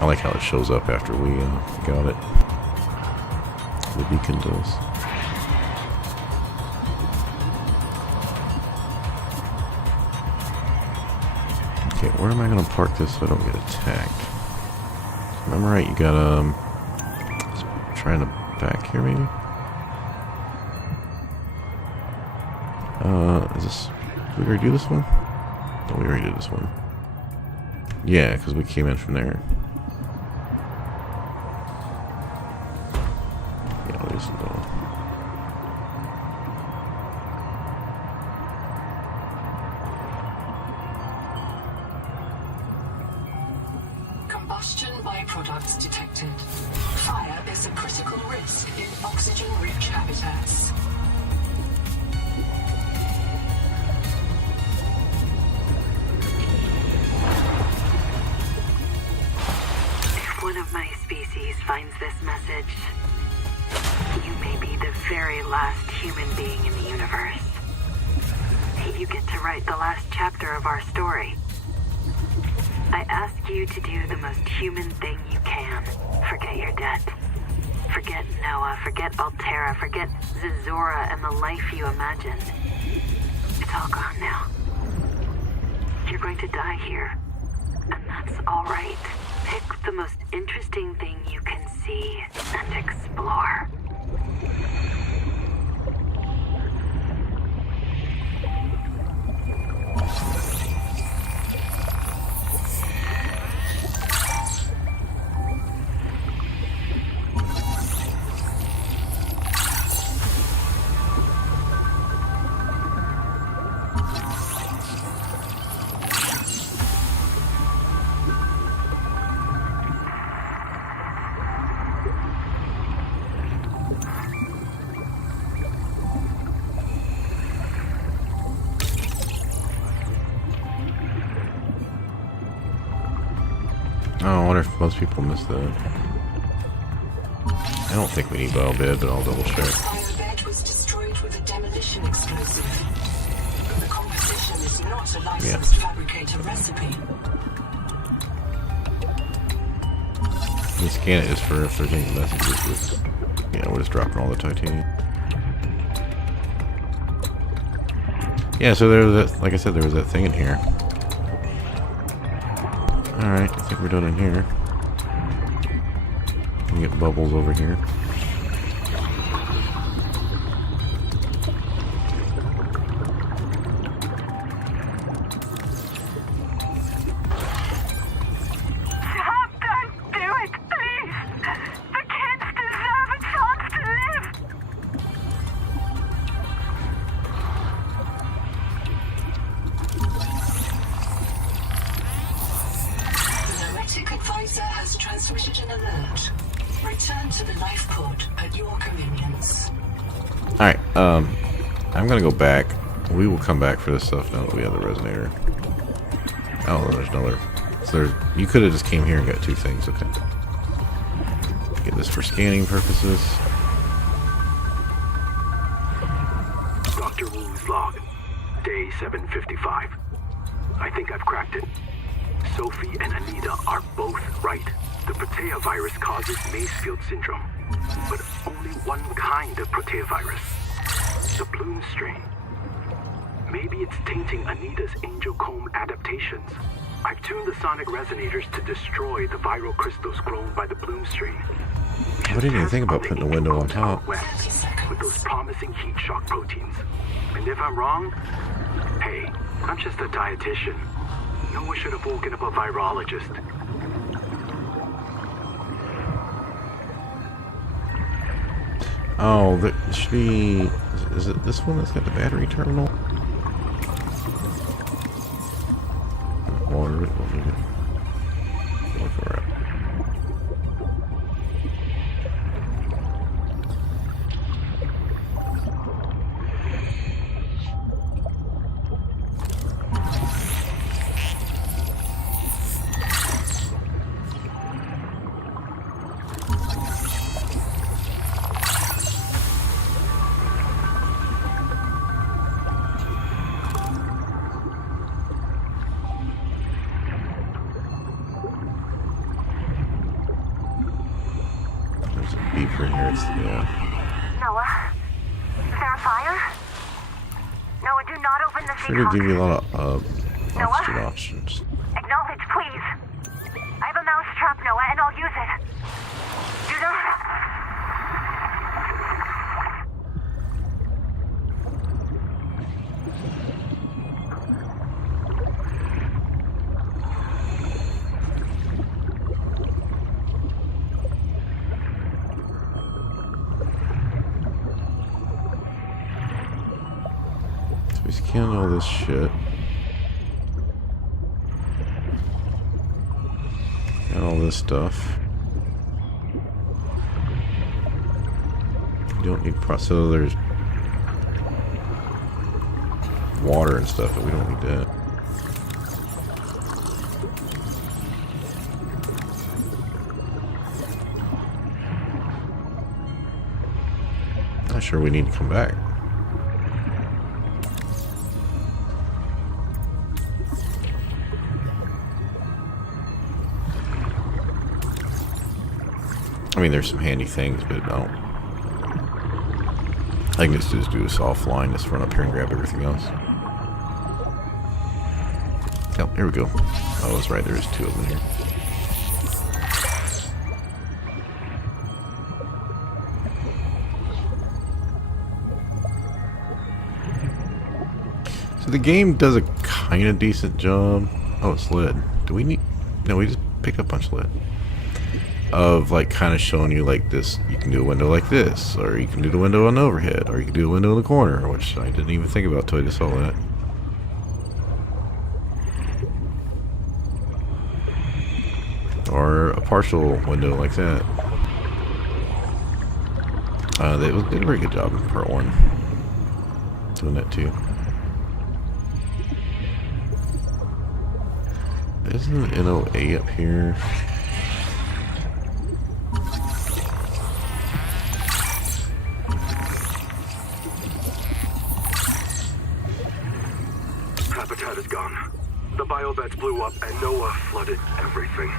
I like how it shows up after we got it. The beacon does. Okay, where am I gonna park this so I don't get attacked? Remember right, you gotta trying to back here maybe? Is this, did we already do this one? No, we already did this one. Yeah, because we came in from there. Yeah, I'll just go. Combustion byproducts detected. Fire is a critical risk in oxygen-rich habitats. If one of my species finds this message, you may be the very last human being in the universe. You get to write the last chapter of our story. I ask you to do the most human thing you can. Forget your debt. Forget Noah, forget Altera, forget Zazora and the life you imagined. It's all gone now. You're going to die here. And that's all right. Pick the most interesting thing you can see and explore. Oh, I wonder if most people miss that. I don't think we need biobed, but I'll double check. Biobed was destroyed with a demolition explosive. The composition is not a licensed fabricator recipe. You scan it just for if there's any messages with... Yeah, we're just dropping all the titanium. Yeah, so there was that, like I said, there was that thing in here. Alright, I think we're done in here. We can get bubbles over here. Advisor has transmitted an alert. Return to the life pod at your convenience. Alright, I'm gonna go back. We will come back for this stuff now that we have the resonator. Oh, there's another. So there's, you could have just came here and got two things, okay. Get this for scanning purposes. Dr. Wu's log. Day 755. I think I've cracked it. Sophie and Anita are both right. The Protea virus causes Macefield syndrome, but only one kind of Protea virus. The Bloom strain. Maybe it's tainting Anita's angel comb adaptations. I've tuned the sonic resonators to destroy the viral crystals grown by the Bloom strain. I didn't even think about putting a window on top. With those promising heat shock proteins. And if I'm wrong, hey, I'm just a dietitian. No one should have woken up a virologist. Oh, there should be... Is it this one that's got the battery terminal? Water it over here. Look for it. Beeper in here, it's, yeah. Noah? Is there a fire? Noah, do not open the Sure to give you a lot of oxygen Noah? options. Acknowledge, please. I have a mouse trap, Noah, and I'll use it. Do not... We scan all this shit. Got all this stuff. You don't need so there's water and stuff, but we don't need that. Not sure we need to come back. I mean, there's some handy things, but I can just do this offline, just run up here and grab everything else. Oh, here we go. I was right, there's two of them here. So the game does a kind of decent job. Oh, it's lead. Do we need... No, we just picked up a bunch of lead. Of like kind of showing you like this, you can do a window like this, or you can do the window on the overhead, or you can do a window in the corner, which I didn't even think about until I just saw that. Or a partial window like that. They did a very good job in part 1 doing that too. Isn't an NOA up here? Habitat is gone. The biobeds blew up and Noah flooded everything.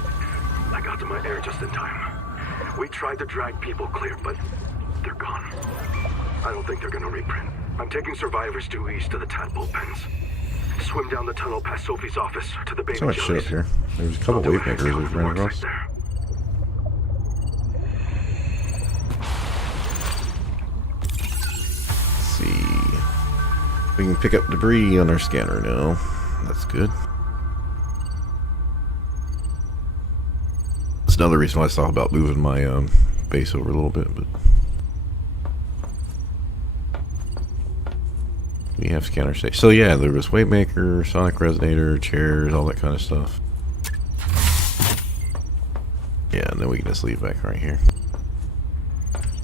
I got to my air just in time. We tried to drag people clear, but they're gone. I don't think they're gonna reprint. I'm taking survivors due east to the tadpole pens. Swim down the tunnel past Sophie's office to the baby So much shit up jellies. here. There's a couple I'll do wave a makers count we've of the ran works right across. there. Let's see. We can pick up debris on our scanner now. That's good. That's another reason why I thought about moving my base over a little bit, but we have scanner station. So yeah, there was Wavemaker, Sonic Resonator, chairs, all that kind of stuff. Yeah, and then we can just leave back right here.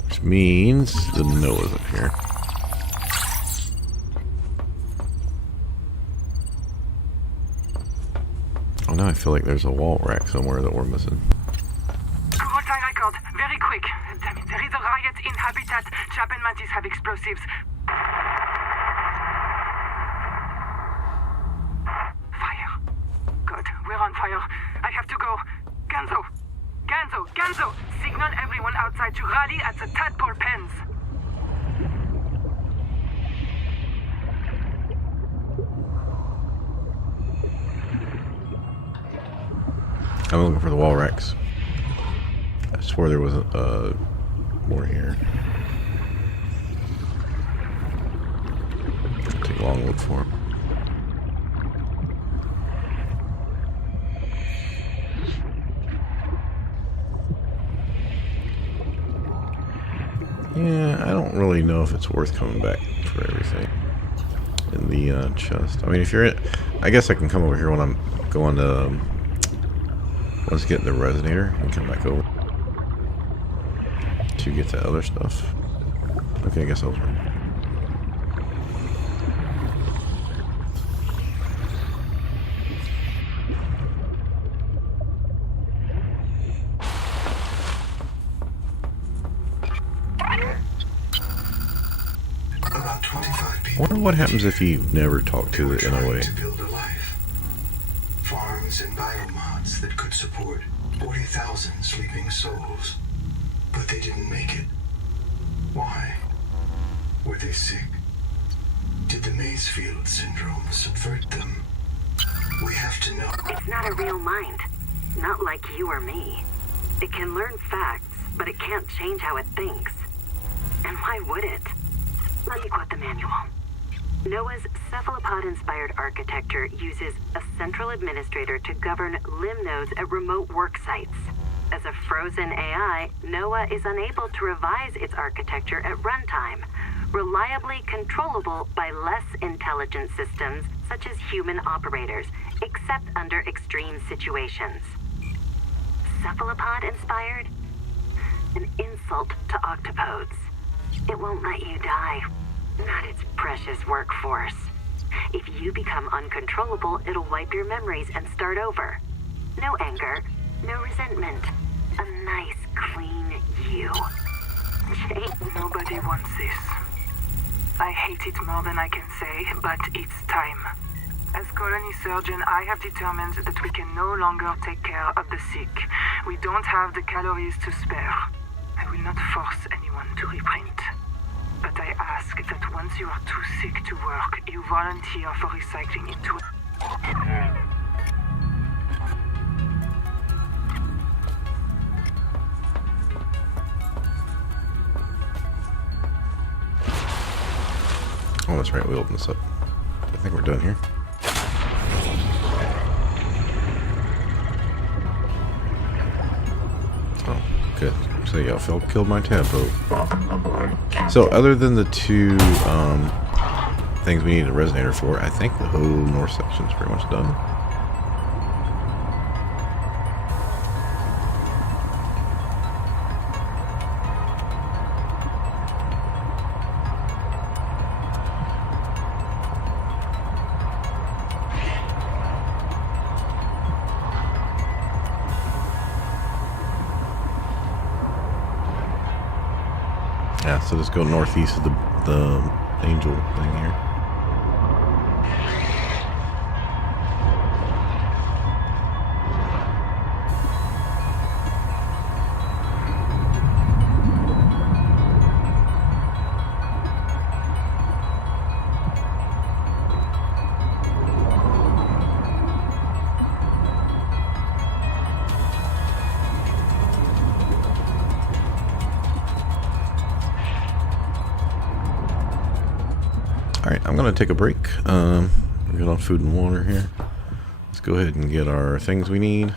Which means the Noah's up here. Oh, now I feel like there's a wall rack somewhere that we're missing. Multi record, very quick. Damn it, there is a riot in habitat. Chap and Mantis have explosives. Fire. God, we're on fire. I have to go. Ganzo! Ganzo! Ganzo! Signal everyone outside to rally at the tadpole pens. I'm looking for the wall racks. I swore there was more here. Take a long look for them. Yeah, I don't really know if it's worth coming back for everything in the chest. I mean, if you're in, I guess I can come over here when I'm going to once get the resonator and come back over to get that other stuff. Okay, I guess I was wrong. About 25 I people. wonder what happens if you never talk to it in a way. To build a life. Farms and biomods that could support 40,000 sleeping souls. But they didn't make it. Why? Were they sick? Did the Maysfield syndrome subvert them? We have to know. It's not a real mind. Not like you or me. It can learn facts, but it can't change how it thinks. And why would it? Let me quote the manual. Noah's cephalopod-inspired architecture uses a central administrator to govern limb nodes at remote work sites. As a frozen AI, Noah is unable to revise its architecture at runtime, reliably controllable by less intelligent systems such as human operators, except under extreme situations. Cephalopod-inspired? An insult to octopodes. It won't let you die. Not its precious workforce. If you become uncontrollable, it'll wipe your memories and start over. No anger, no resentment. A nice, clean you. Nobody wants this. I hate it more than I can say, but it's time. As colony surgeon, I have determined that we can no longer take care of the sick. We don't have the calories to spare. I will not force anyone to reprint. But I ask that once you are too sick to work, you volunteer for recycling into... Oh, that's right. We opened this up. I think we're done here. Oh, good. So yeah, Phil killed my tadpole. So other than the two things we need a resonator for, I think the whole north section's pretty much done. Yeah, so just go northeast of the angel thing here. Alright, I'm gonna take a break. We got on food and water here. Let's go ahead and get our things we need.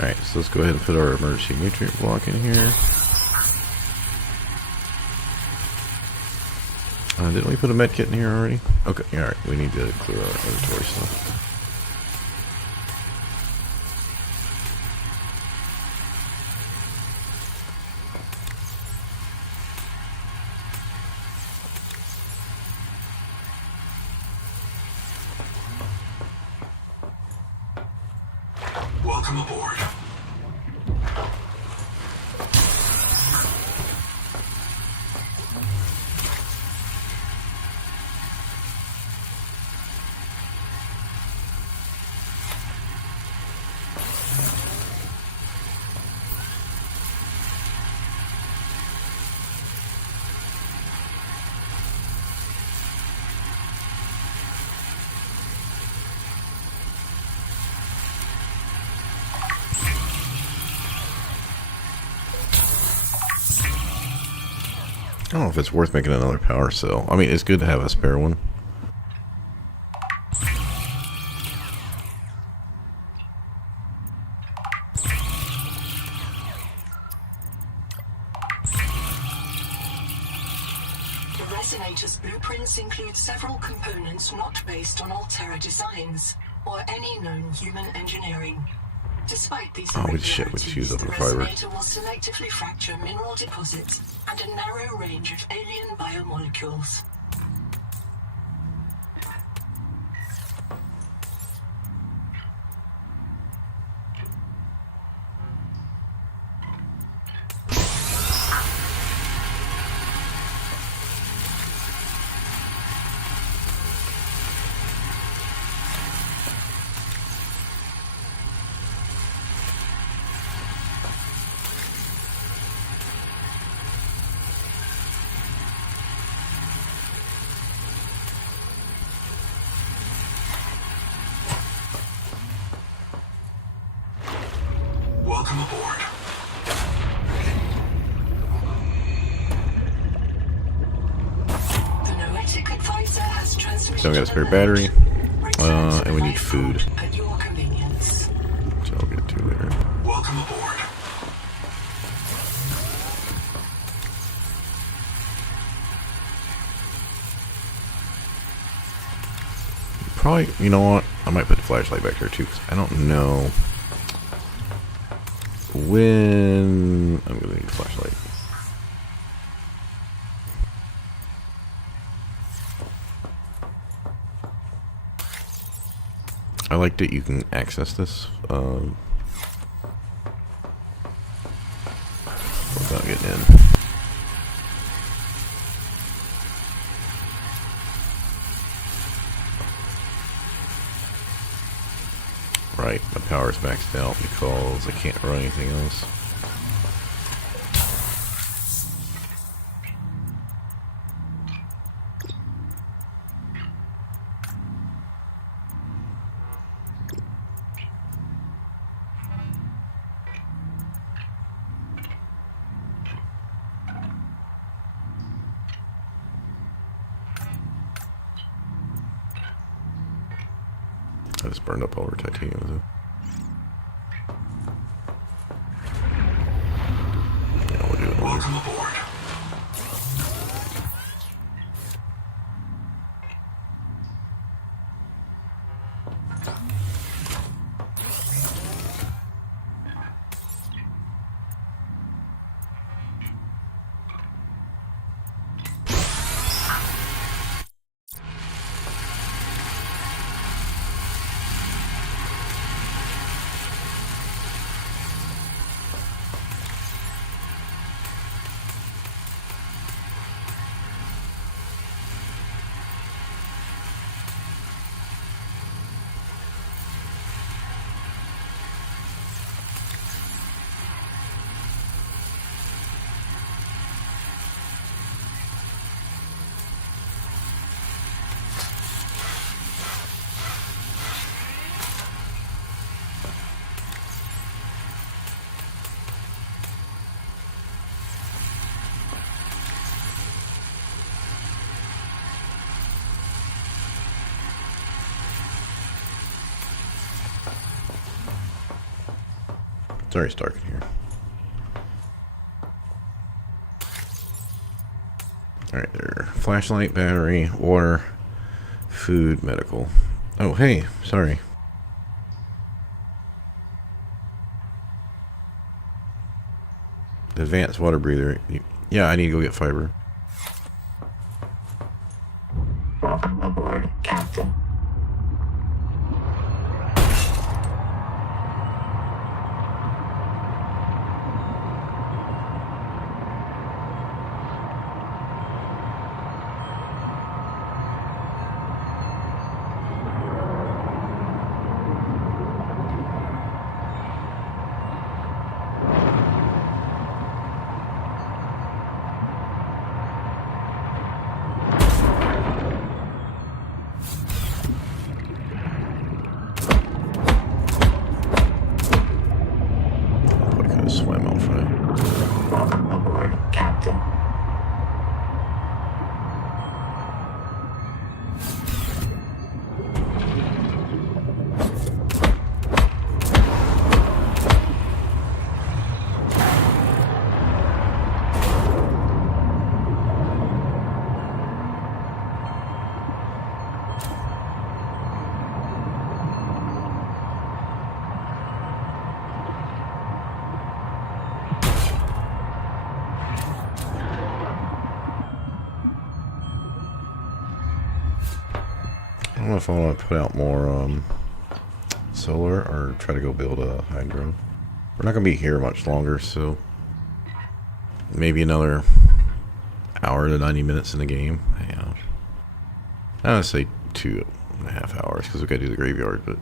Alright, so let's go ahead and put our emergency nutrient block in here. Didn't we put a med kit in here already? Okay, alright, we need to clear our inventory stuff. Welcome aboard. I don't know if it's worth making another power cell. I mean, it's good to have a spare one. The Resonator's blueprints include several components not based on Altera designs or any known human engineering. Despite these shit, we just used up the a fiber. Resonator will selectively fracture mineral deposits and a narrow range of alien biomolecules. Welcome aboard. The Noetic Advisor has transmitted. So we got a spare battery, and we need food. At your convenience. So I'll get to later. Welcome aboard. Probably, you know what? I might put the flashlight back there too, because I don't know when I'm gonna need a flashlight. I like that you can access this without getting in. Right, my power's maxed out because I can't run anything else. I just burned up all our titanium though. Yeah, we'll do it later. Welcome aboard. Sorry, it's dark in here. Alright, there. Flashlight, battery, water, food, medical. Oh, hey, sorry. Advanced water breather. Yeah, I need to go get fiber. Welcome aboard, Captain. I could have swam out front. Welcome aboard, Captain. I don't know if I want to put out more solar or try to go build a hydro. We're not going to be here much longer, so maybe another hour to 90 minutes in the game. Yeah. I would say 2.5 hours because we got to do the graveyard, but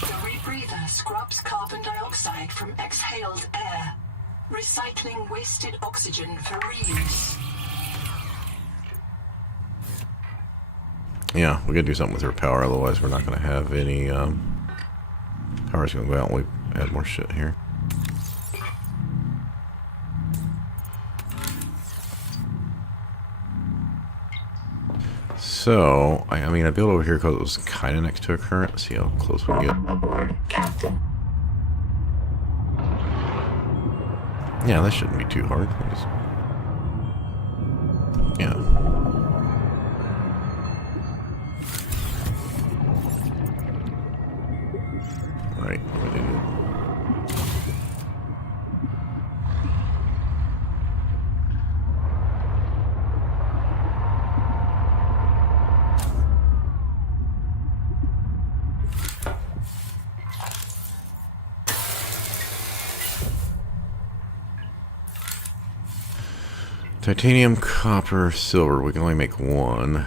The rebreather scrubs carbon dioxide from exhaled air, recycling wasted oxygen for reuse. yeah, we got to do something with her power, otherwise we're not going to have any power's going to go out and we add more shit here. So, I mean, I built over here because it was kind of next to a current. See how close we can get. Welcome aboard, Captain. Yeah, that shouldn't be too hard. Yeah. Right, what did I do? Titanium, copper, silver. We can only make one.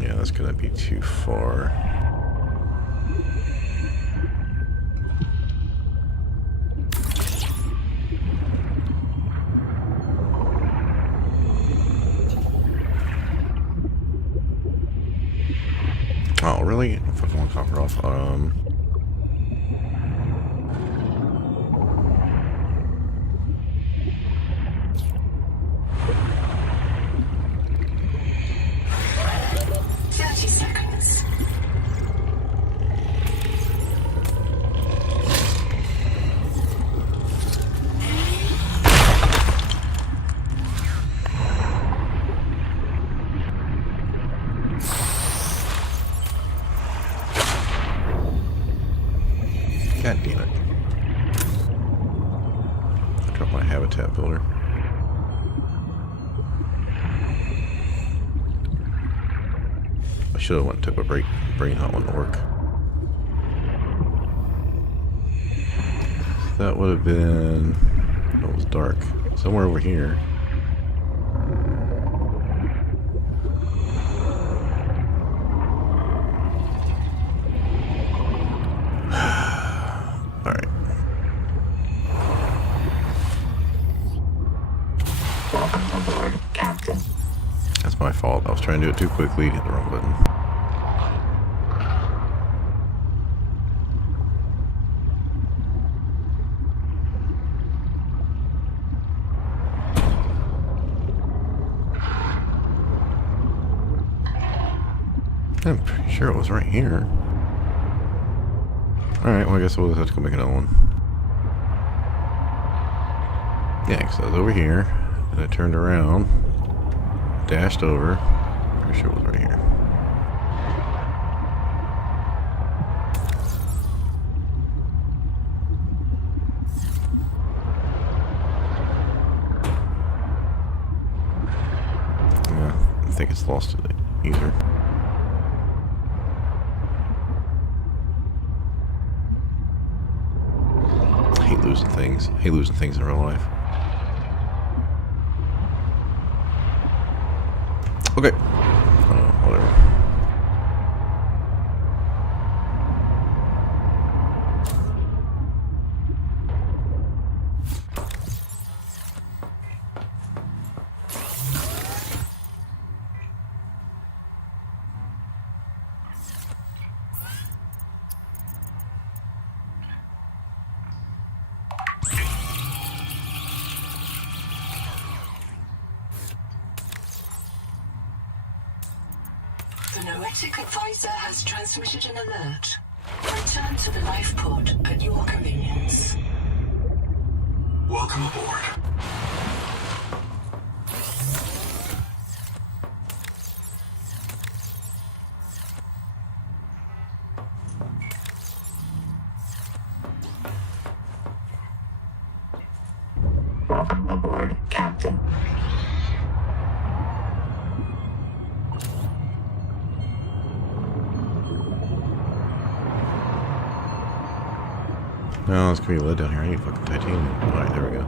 Yeah, that's gonna be too far. Oh, really? If I want to copper off, habitat builder. I should have went and took a break. Brain not wanting to work. That would have been. It was dark. Somewhere over here. Alright. Welcome aboard, Captain. That's my fault. I was trying to do it too quickly. Hit the wrong button. I'm pretty sure it was right here. Alright, well I guess we'll just have to go make another one. Yeah, because I was over here, and I turned around, dashed over. Pretty sure it was right here. Yeah, I think it's lost it either. I hate losing things. I hate losing things in real life. Okay. Whatever. The Noetic advisor has transmitted an alert. Return to the life pod at your convenience. Welcome aboard. Welcome aboard, Captain. No, it's gonna be lead down here. I need fucking titanium. Alright, there we go.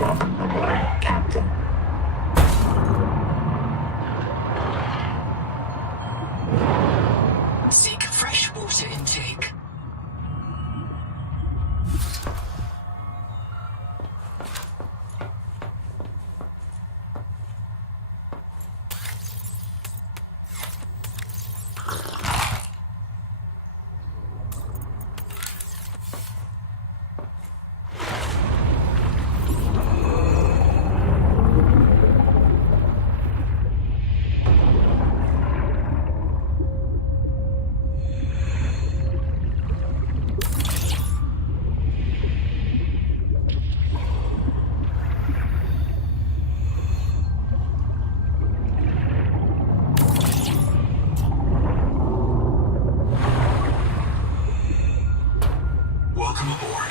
Welcome aboard, Captain. Seek fresh water intake. Welcome aboard.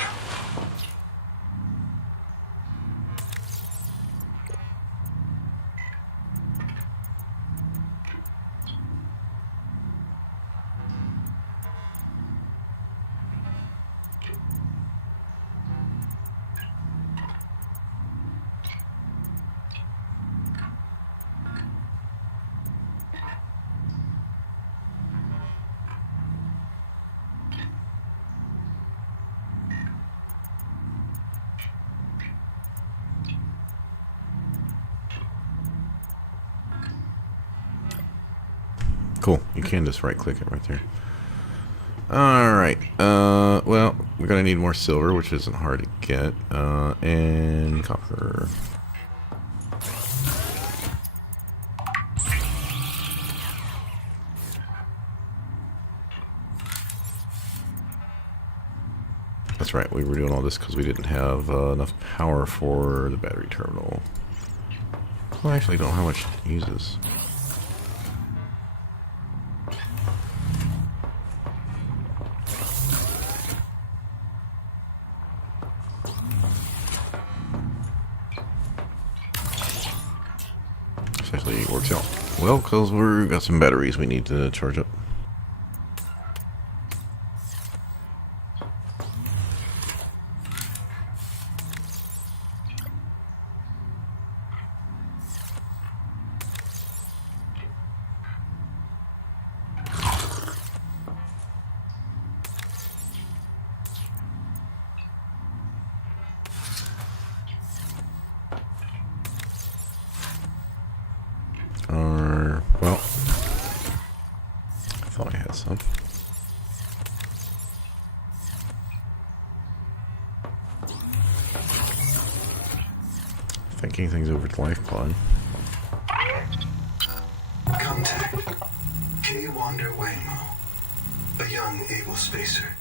Cool. You can just right click it right there. Alright. Well, we're gonna need more silver, which isn't hard to get. And copper. That's that's right. We were doing all this because we didn't have enough power for the battery terminal. Well, I actually don't know how much it uses. This actually works out well because we've got some batteries we need to charge up. Well, I thought I had some. I think anything's over to life pod. Contact. K. Wander Wangmo. A young, able spacer.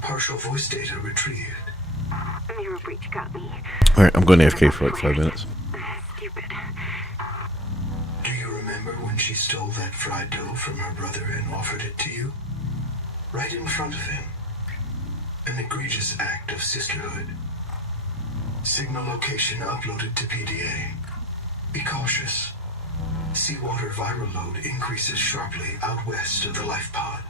Partial voice data retrieved. Your breach got me. Alright, I'm going AFK for like 5 minutes. Stupid. Do you remember when she stole that fried dough from her brother and offered it to you? Right in front of him. An egregious act of sisterhood. Signal location uploaded to PDA. Be cautious. Seawater viral load increases sharply out west of the life pod.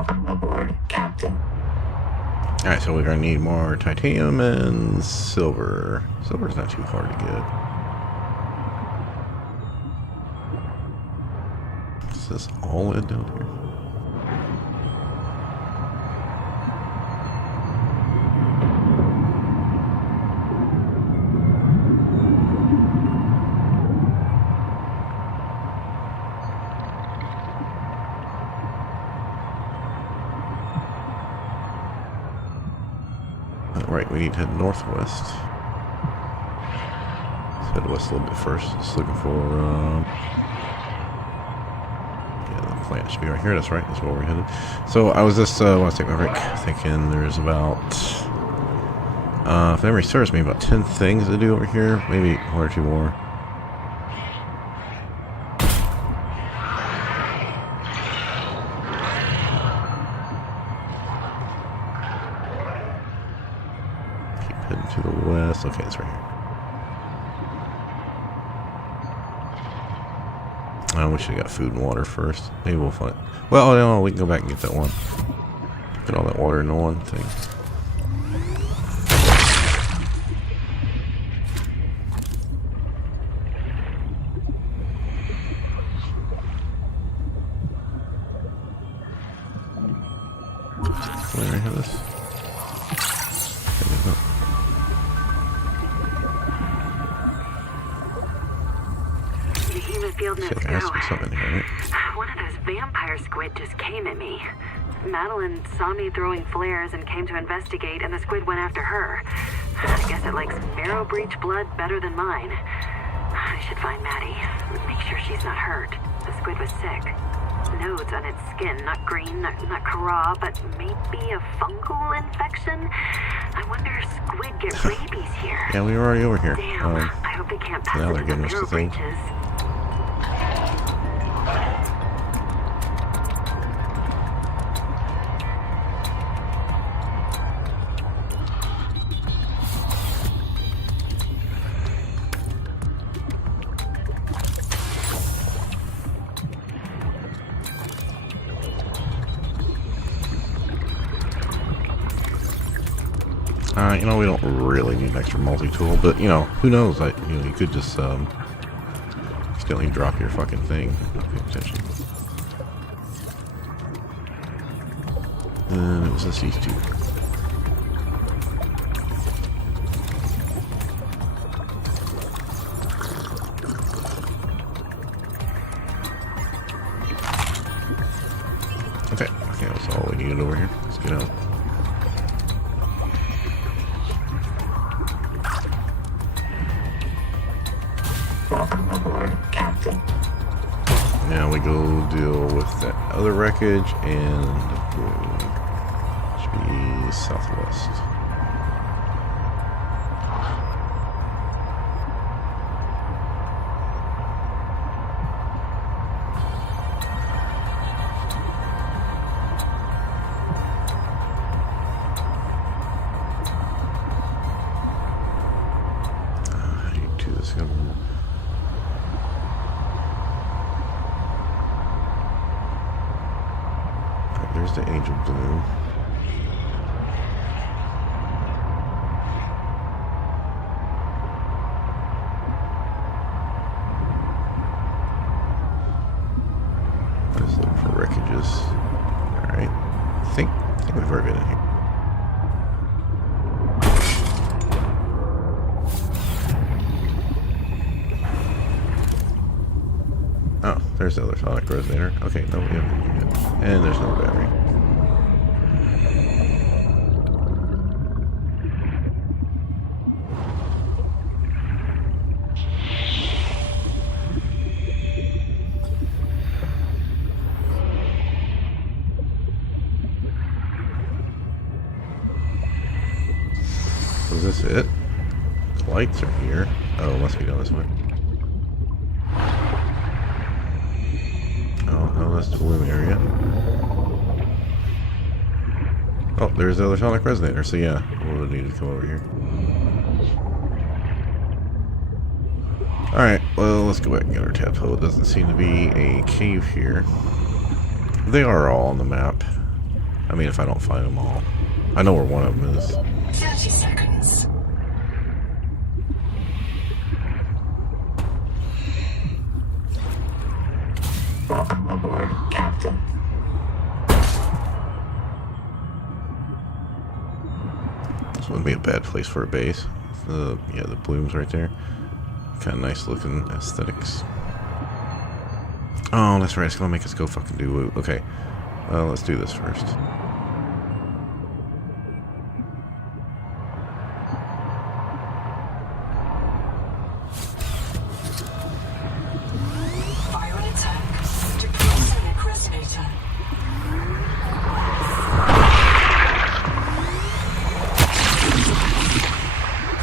Welcome aboard, Captain. Alright, so we're gonna need more titanium and silver. Silver's not too hard to get. Is this all it down here? Right, we need to head northwest. Let's head west a little bit first. Just looking for, yeah, the plant should be right here. That's right. That's where we're headed. So I was just, want to take my break, thinking there's about, if memory serves me, about 10 things to do over here. Maybe one or two more. To the west. Okay, it's right here. We should have got food and water first. Maybe we'll find. Well, no, we can go back and get that one. Get all that water into one thing. Where do I have this? Let's there has to be something here, right? One of those vampire squid just came at me. Madeline saw me throwing flares and came to investigate, and the squid went after her. I guess it likes marrow breach blood better than mine. I should find Maddie. Make sure she's not hurt. The squid was sick. Nodes on its skin, not green, not Kara, but maybe a fungal infection? I wonder if squid get rabies here. Yeah, we were already over here. Damn, I hope they can't pass now it they're to the getting us marrow to think. breaches. You know, we don't really need an extra multi-tool, but, you know, who knows? You could just, accidentally drop your fucking thing. Pay attention. And it was just these two. Okay, that's all we needed over here. Let's get out. Welcome aboard, Captain. Now we go deal with that other wreckage and should be southwest. I need to do this again. There's the angel bloom. Just looking for wreckages. Alright. I think we've already been in here. Oh, there's the electronic resonator. Okay, no, we haven't. And there's no battery. Is this it? The lights are here. Oh, it must be down this way. Oh, that's the bloom area. Oh, there's the electronic resonator, so yeah, we'll need to come over here. Alright, well, let's go back and get our tadpole. It doesn't seem to be a cave here. They are all on the map. I mean, if I don't find them all. I know where one of them is. 30 seconds. Welcome aboard, Captain. This wouldn't be a bad place for a base. Yeah, the blooms right there. Kind of nice looking aesthetics. Oh, that's right. It's gonna make us go fucking do woo. Okay. Let's do this first. Fire an attack. Deploy sonic resonator.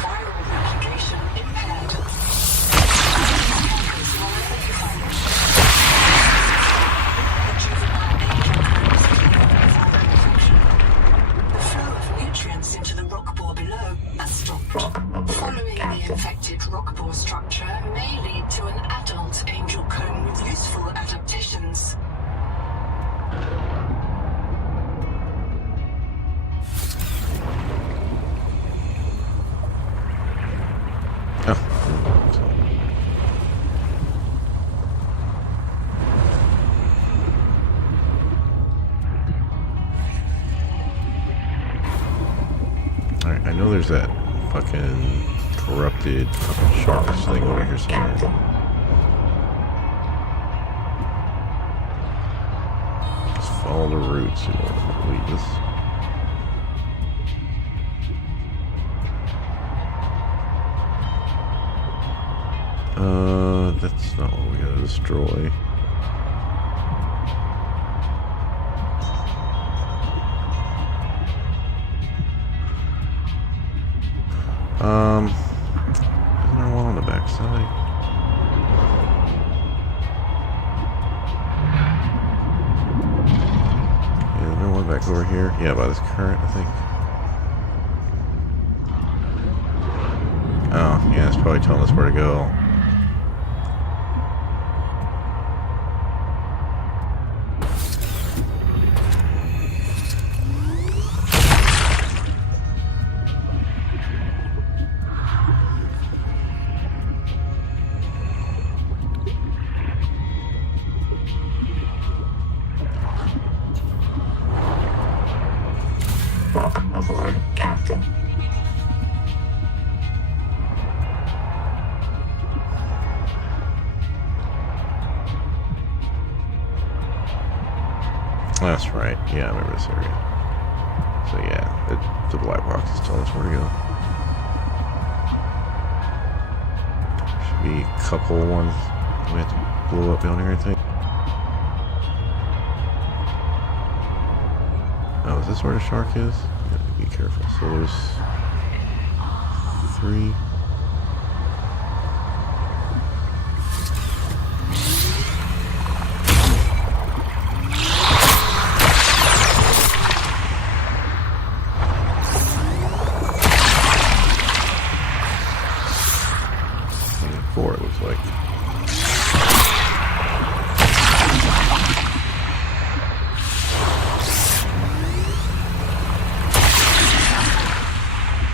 Viral replication impaired. Hackers wherever you find them. The juvenile angel grows viral infection. The flow of nutrients into the rock bore below has stopped. Following the infected rock bore structure may lead to an adult angel comb with useful adaptations. Alright, I know there's that fucking corrupted fucking sharks thing over here somewhere. Just follow the roots in order to lead us. That's not what we gotta destroy. Isn't there one on the backside? Yeah, isn't there one back over here? Yeah, by this current, I think. Oh, yeah, it's probably telling us where to go. Welcome aboard, Captain. That's right. Yeah, I remember this area. So yeah, the black box is telling us where to go. Should be a couple ones we have to blow up down here, I think. Oh, is this where the shark is? Yeah, be careful. So there's 3. And 4, it looks like.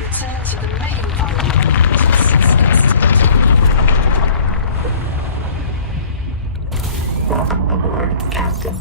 Return to the main environment. Welcome aboard, Captain.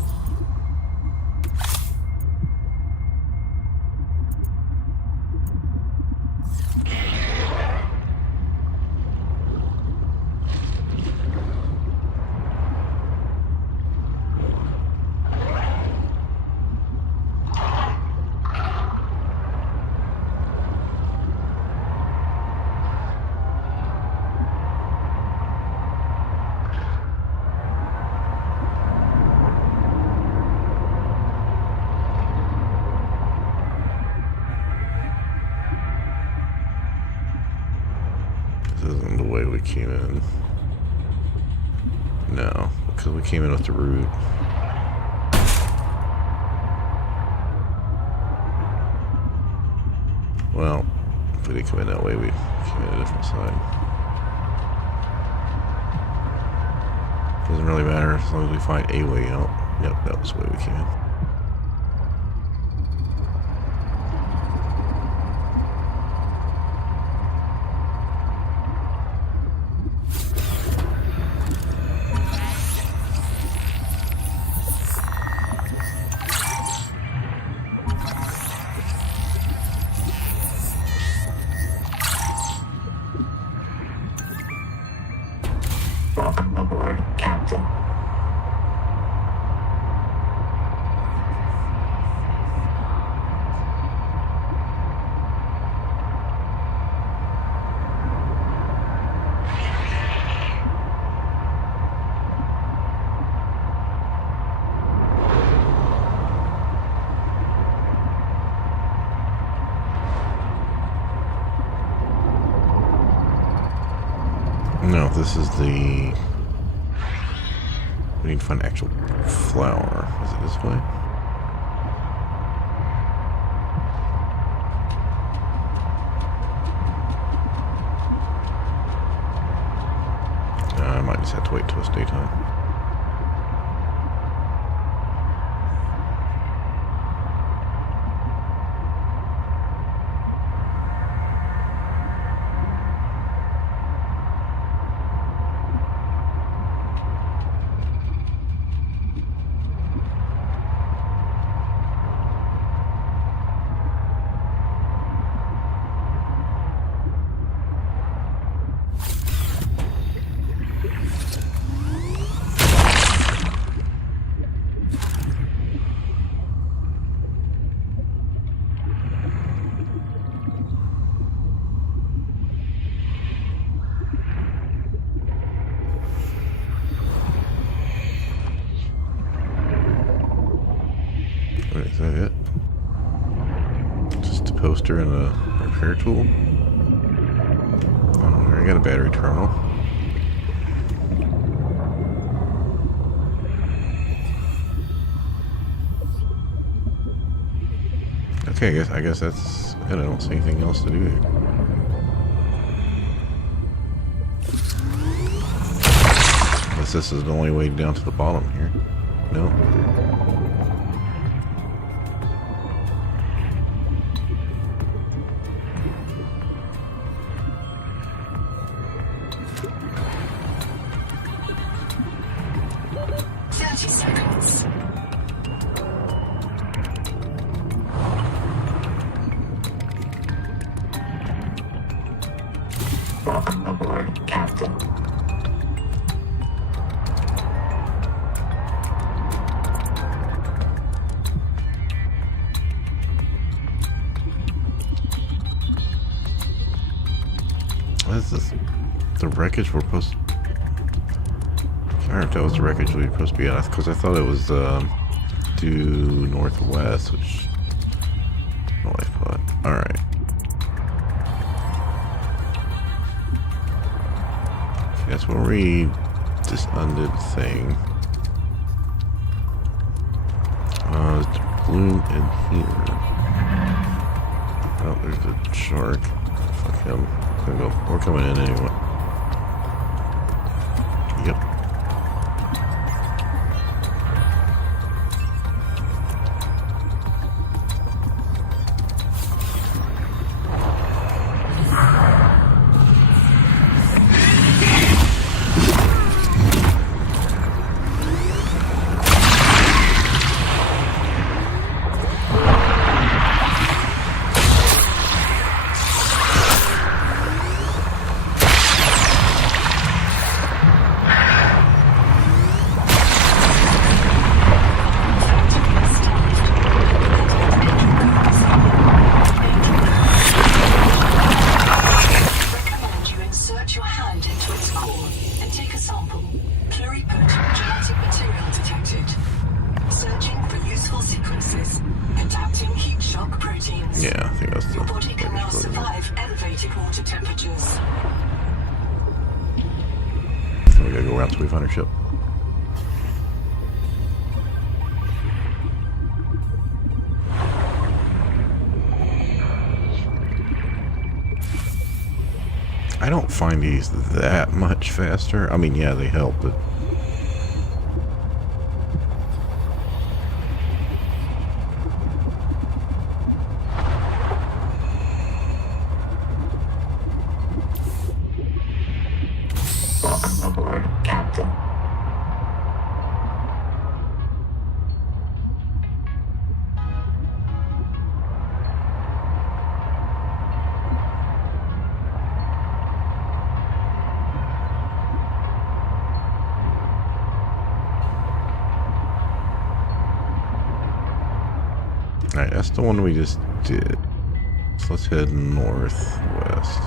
This isn't the way we came in. No, because we came in with the root. Well, if we didn't come in that way, we came in a different side. Doesn't really matter as long as we find a way out. Yep, that was the way we came in. this is the... We need to find an actual flower. Is it this way? I might just have to wait till it's daytime. Wait, is that it? Just a poster and a repair tool? Oh, I got a battery terminal. Okay, I guess that's it. I don't see anything else to do here. Unless this is the only way down to the bottom here. No. Welcome aboard, Captain. What is this? The wreckage we're supposed to... I can't remember if that was the wreckage we were supposed to be at, because I thought it was due northwest, which... Oh, I thought. Alright. That's where we just undid the thing. There's the balloon in here. Oh, there's the shark. Fuck him. We're coming in anyway. Yep. Yeah, I think that's the... Your body can now survive elevated water temperatures. We gotta go around till we find our ship. I don't find these that much faster. I mean, yeah, they help, but... Welcome aboard, Captain. Alright, that's the one we just did. So let's head northwest.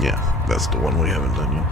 Yeah, that's the one we haven't done yet.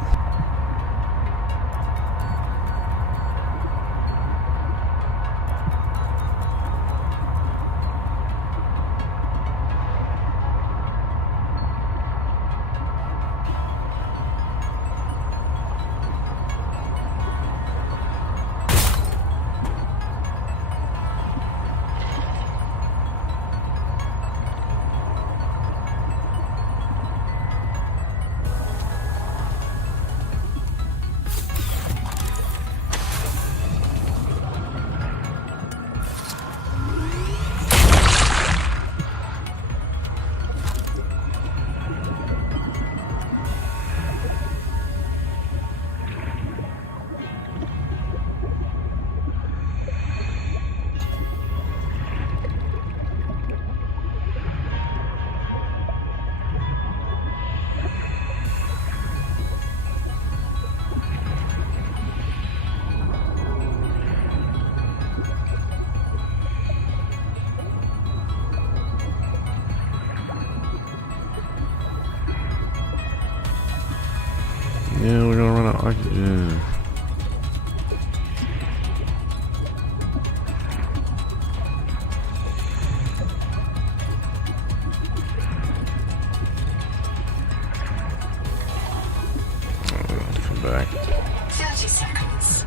Oxygen. Come back. 30 seconds.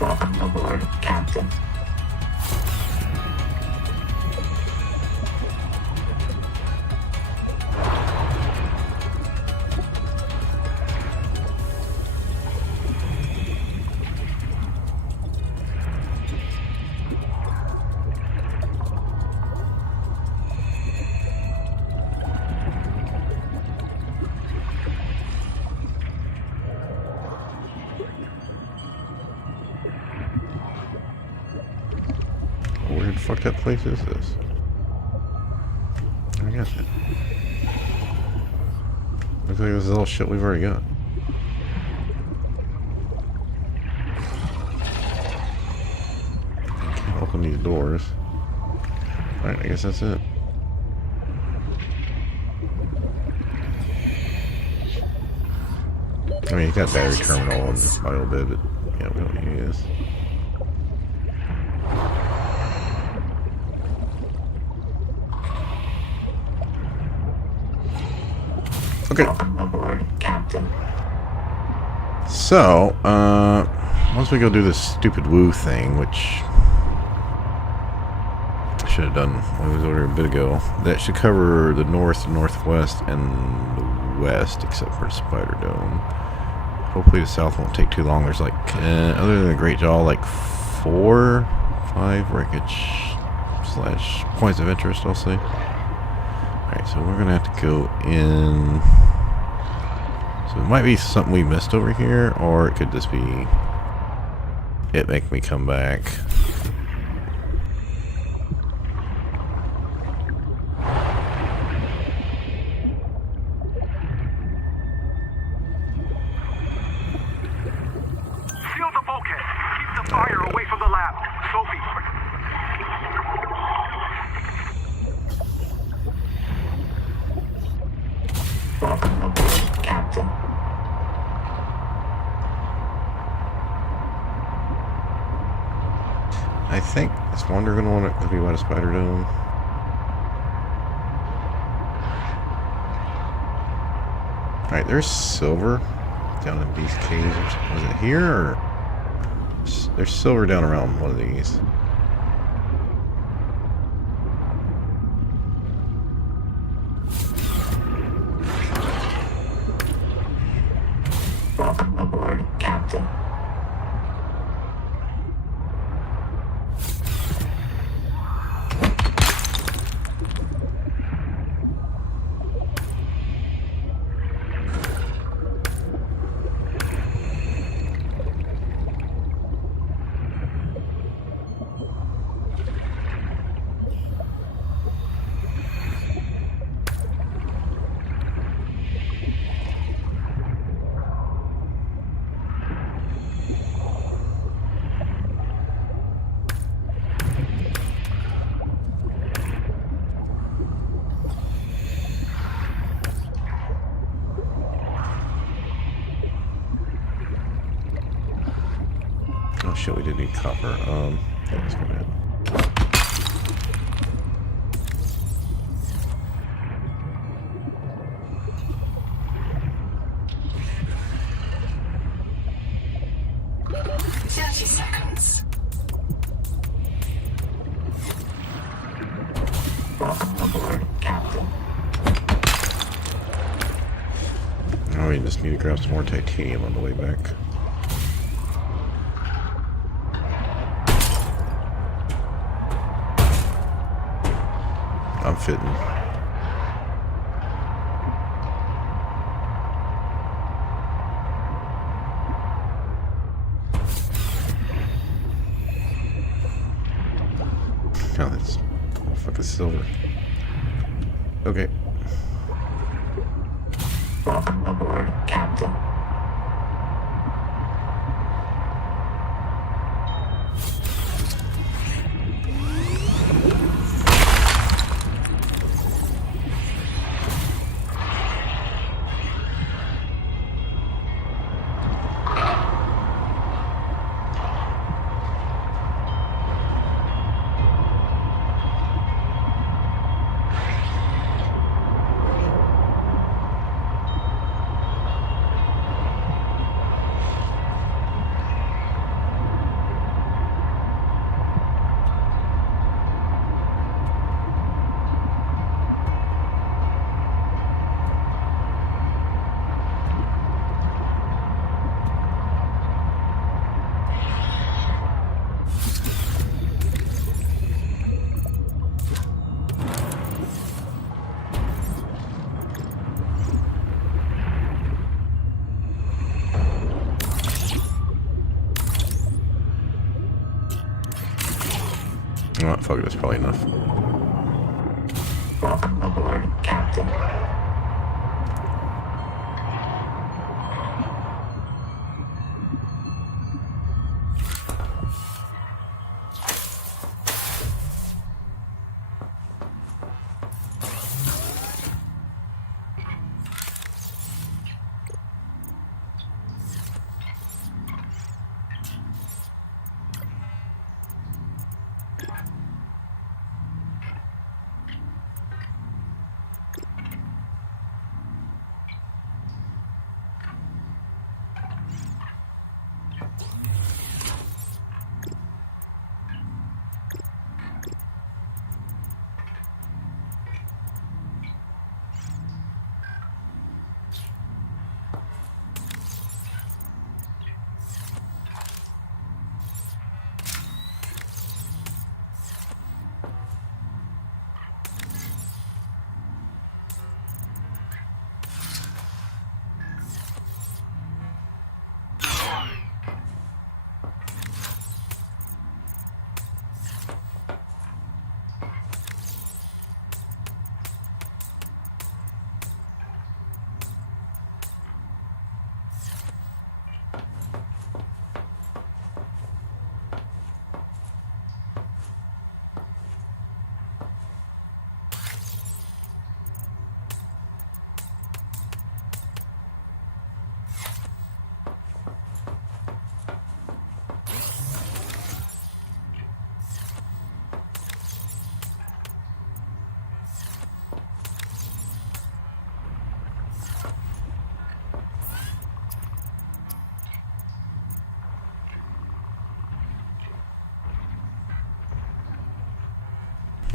Welcome aboard, Captain. Where the fuck that place is this? I guess it. Looks like this is all shit we've already got. Can't open these doors. Alright, I guess that's it. I mean, you got battery terminal and bio bit, but yeah, we don't use. Okay. Aboard, Captain. So, once we go do this stupid woo thing, which I should have done when I was over a bit ago, that should cover the north, northwest, and the west, except for Spider Dome. Hopefully the south won't take too long. There's like, other than the Great Jaw, like 4, 5 wreckage / points of interest, I'll say. Alright, so we're gonna have to go in. So it might be something we missed over here, or it could just be it make me come back. Seal the bulkhead. Keep the fire away from the lab. Sophie. Welcome aboard, Captain. I think this Wander gonna want to be by the Spider Dome. Alright, there's silver down in these caves. Was it here or there's silver down around one of these? Welcome aboard, Captain. Oh shit, we did need copper. Yeah, let's go ahead. Seconds. Welcome aboard, Captain. Oh, we just need to grab some more titanium on the way back. I'm fitting. Oh, that's fucking silver. Okay. Welcome aboard, Captain. know what? Fuck it, that's probably enough. Welcome aboard, Captain.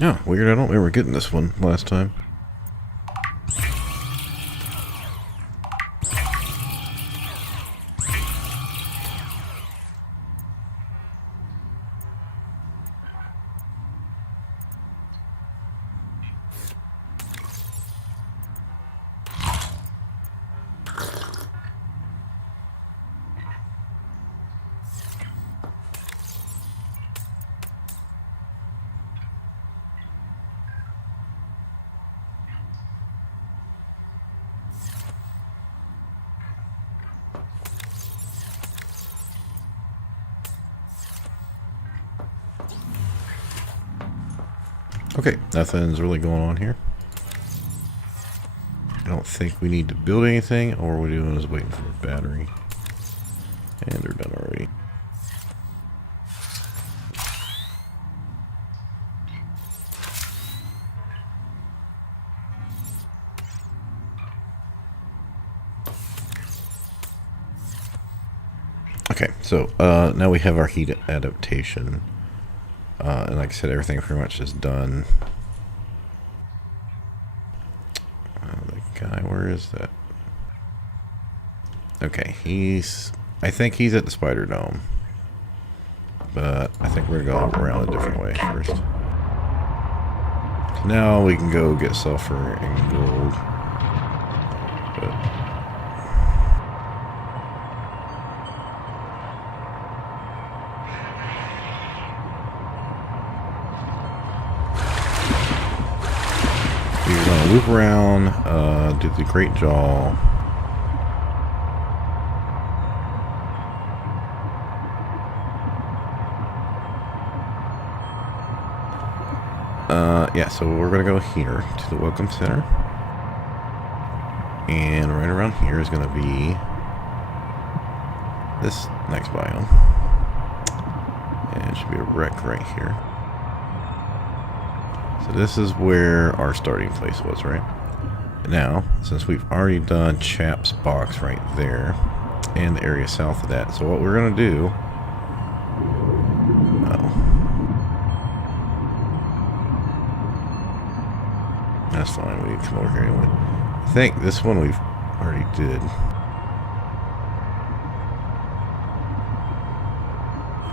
Oh, weird. I don't remember getting this one last time. Okay, nothing's really going on here. I don't think we need to build anything. All we're doing is waiting for the battery. And they're done already. Okay, so now we have our heat adaptation. And like I said, everything pretty much is done. The guy, where is that? Okay, I think he's at the Spider Dome. But I think we're going to go around a different way first. So now we can go get sulfur and gold. But we're going to loop around, do the Great Jaw. Yeah, so we're going to go here to the Welcome Center. And right around here is going to be this next biome. And it should be a wreck right here. So this is where our starting place was, right? Now, since we've already done Chap's box right there, and the area south of that, so what we're going to do... That's fine, we need to come over here anyway. I think this one we've already did.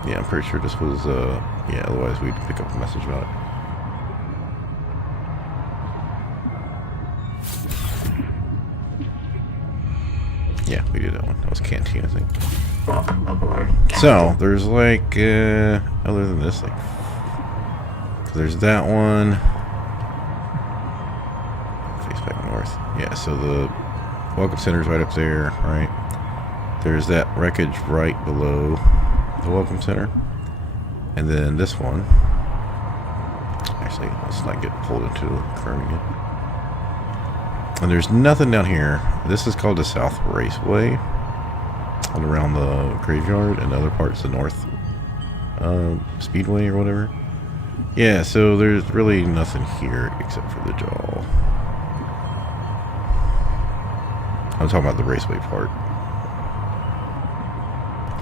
Yeah, I'm pretty sure this was, yeah, otherwise we'd pick up a message about it. Yeah, we did that one. That was Canteen, I think. So, there's like, other than this, like So there's that one. Face back north. Yeah, so the Welcome Center's right up there, right? There's that wreckage right below the Welcome Center. And then this one. Actually, let's not get pulled into the current again. And there's nothing down here. This is called the South Raceway. And around the graveyard and other parts of the North Speedway or whatever. Yeah, so there's really nothing here except for the jaw. I'm talking about the raceway part.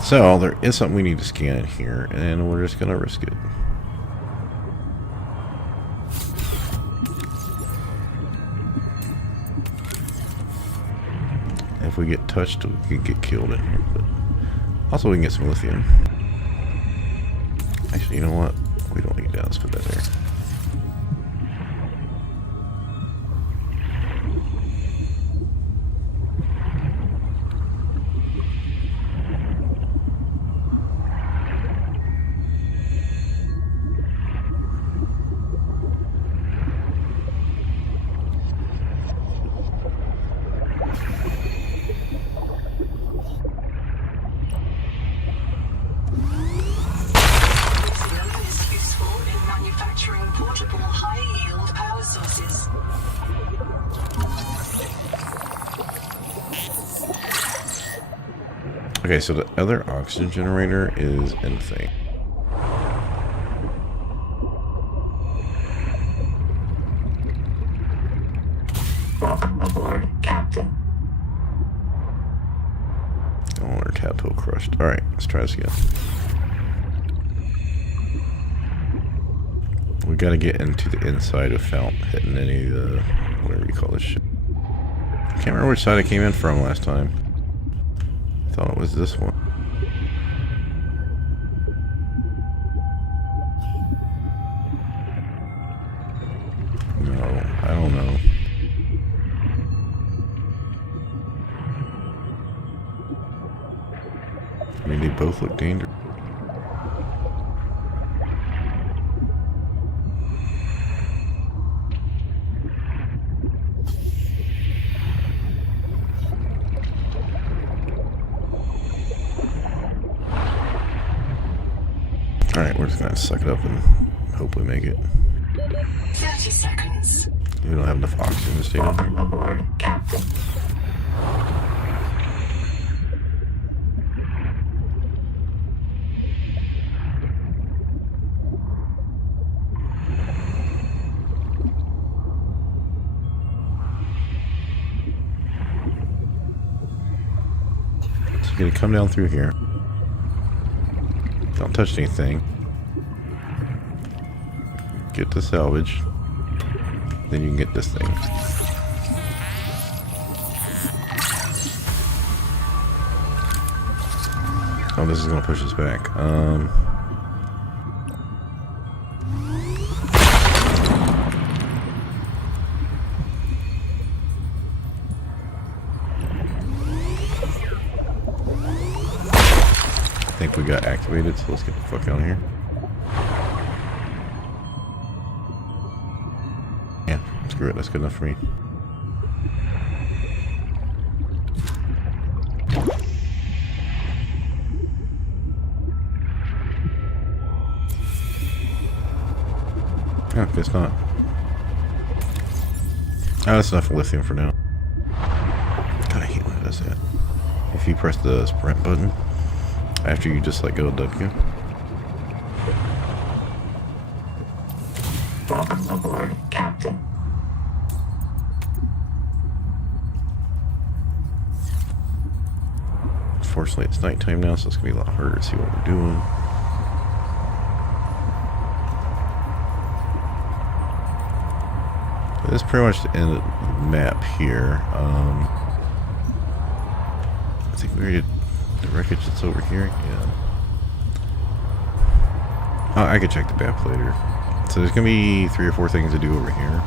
So there is something we need to scan here, and we're just gonna risk it. If we get touched, we could get killed in here. But also, we can get some lithium. Actually, you know what? We don't need that. Let's put that there. Portable high-yield power sources. Okay, so the other oxygen generator is in the thing. Welcome aboard, Captain. Oh, our tadpole crushed. Alright, let's try this again. We gotta get into the inside without hitting any of the, whatever you call this shit. I can't remember which side I came in from last time. I thought it was this one. No, I don't know. I mean, they both look dangerous. Alright, we're just gonna suck it up and hopefully make it. 30 seconds. We don't have enough oxygen to stay down here. Welcome aboard, Captain. So you're gonna come down through here. Don't touch anything. Get the salvage. Then you can get this thing. Oh, this is gonna push us back. I think we got activated, so let's get the fuck out of here. Yeah, screw it, that's good enough for me. Oh, guess not. Oh, that's enough lithium for now. God, I hate when it does that. If you press the sprint button after you just let go of W. Welcome aboard, Captain. Unfortunately, it's nighttime now, so it's gonna be a lot harder to see what we're doing. This is pretty much the end of the map here. I think we already did the wreckage that's over here. Yeah. Oh, I could check the map later. So there's gonna be 3 or 4 things to do over here.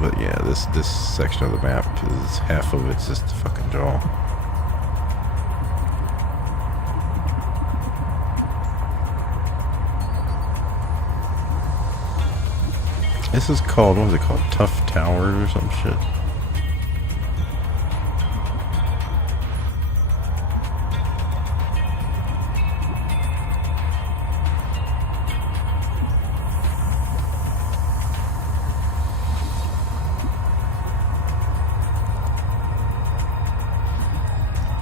But yeah, this section of the map is half of it's just the fucking jaw. This is called, what was it called? Tough Towers or some shit.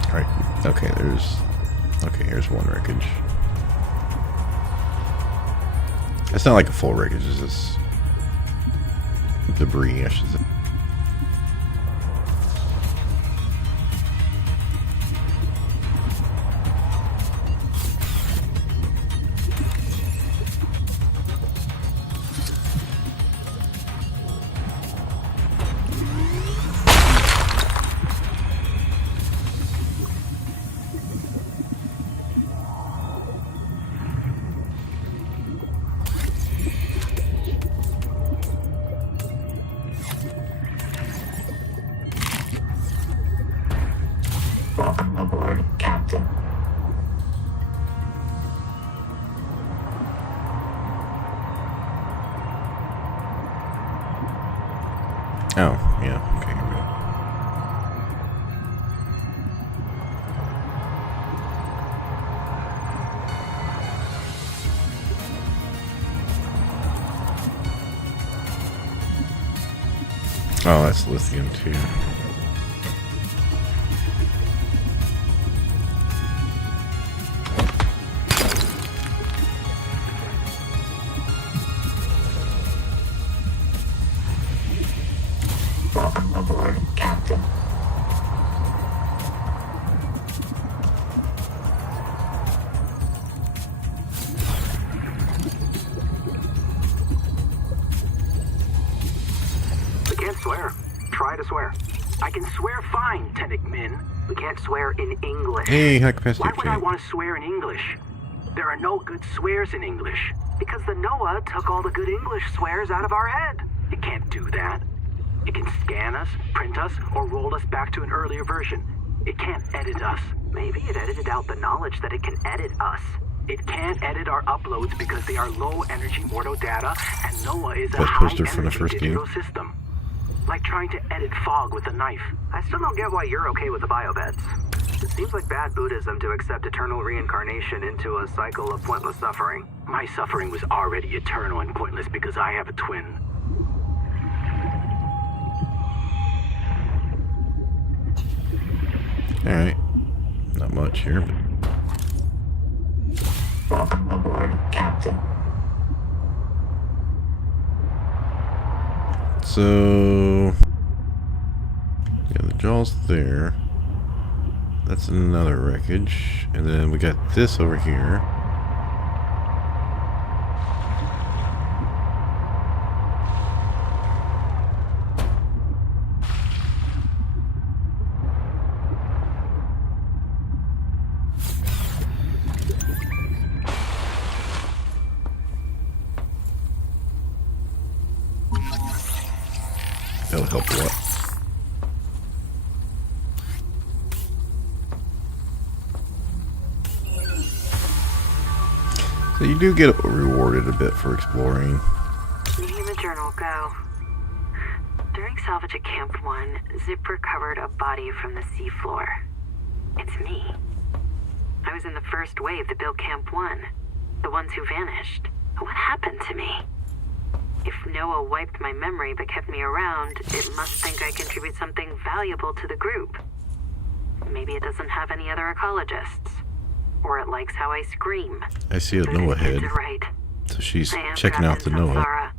Alright, okay, here's one wreckage. It's not like a full wreckage, it's just debris, I should say. Welcome aboard, Captain. Oh, yeah, okay, here we go. Oh, that's lithium too. Welcome aboard, Captain. We can't swear. Try to swear. I can swear fine, Tennick Min. We can't swear in English. Hey, high capacity Why would I tank. want to swear in English? There are no good swears in English. Because the NOAA took all the good English swears out of our head. It can't do that. It can scan us, print us, or roll us back to an earlier version. It can't edit us. Maybe it edited out the knowledge that it can edit us. It can't edit our uploads because they are low-energy Mordo data, and NOAA is a Best poster from the high-energy first digital game. system. Like trying to edit fog with a knife. I still don't get why you're okay with the biobeds. It seems like bad Buddhism to accept eternal reincarnation into a cycle of pointless suffering. My suffering was already eternal and pointless because I have a twin. Alright. Not much here, but Welcome aboard, Captain. so yeah, the jaw's there. That's another wreckage. And then we got this over here. That'll help a lot. So you do get rewarded a bit for exploring. Name a journal, go. During salvage at Camp 1, Zip recovered a body from the seafloor. It's me. I was in the first wave that built Camp 1. The ones who vanished. What happened to me? If Noah wiped my memory but kept me around, it must think I contribute something valuable to the group. Maybe it doesn't have any other ecologists. Or it likes how I scream. I see a Noah head. Right. So she's I am checking out trapped the in Noah. samsara.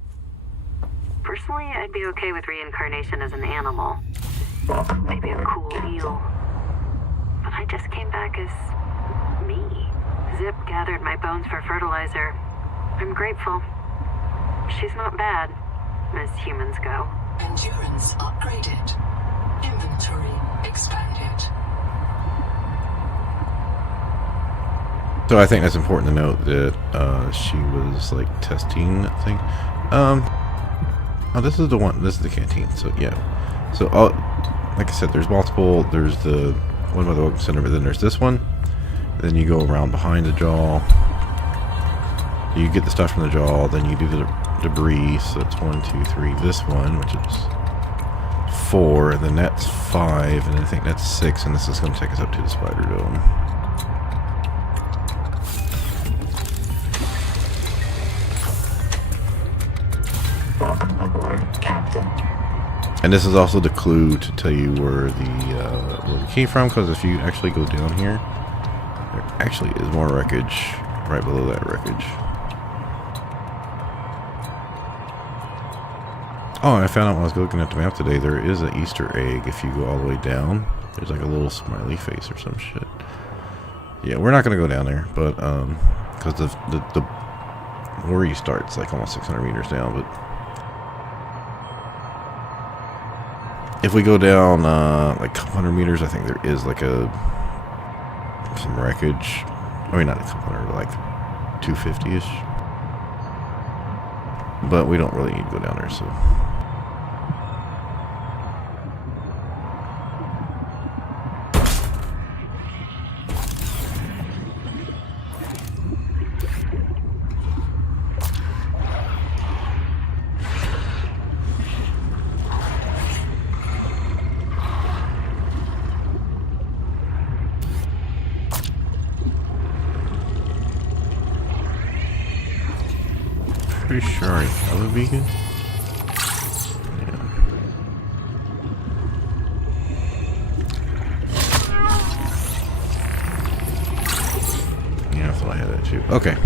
Personally, I'd be okay with reincarnation as an animal. Maybe a cool eel. But I just came back as me. Zip gathered my bones for fertilizer. I'm grateful. She's not bad, as humans go. Endurance upgraded. Inventory expanded. So I think that's important to note that she was like testing that thing. Oh, this is the one. This is the canteen. So yeah. So like I said, there's multiple. There's the one by the welcome center, but then there's this one. Then you go around behind the jaw. You get the stuff from the jaw. Then you do the debris. So that's 1, 2, 3. This one, which is 4, and then that's 5, and I think that's 6, and this is going to take us up to the spider dome. And this is also the clue to tell you where the came from, because if you actually go down here, there actually is more wreckage right below that wreckage. Oh, and I found out when I was looking at the map today, there is an Easter egg if you go all the way down. There's like a little smiley face or some shit. Yeah, we're not going to go down there, but because the where you start, it's like almost 600 meters down, but if we go down like a couple hundred meters, I think there is like some wreckage. I mean, not a couple hundred, but like 250-ish. But we don't really need to go down there, so. Pretty sure I have a beacon. Yeah, I thought I had that too. Okay.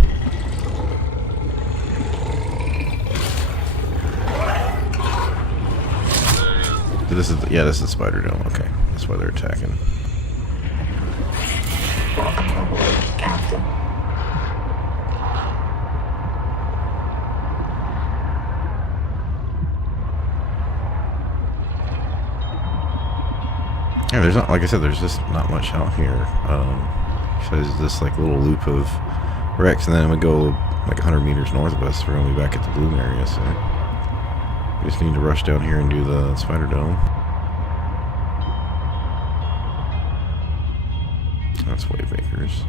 This is this is Spider Dome. Okay, that's why they're attacking. Yeah, there's not, like I said, there's just not much out here. So there's this like little loop of wrecks, and then we go like 100 meters north of us. We're gonna be back at the Bloom area, so we just need to rush down here and do the Spider Dome. That's Waymakers.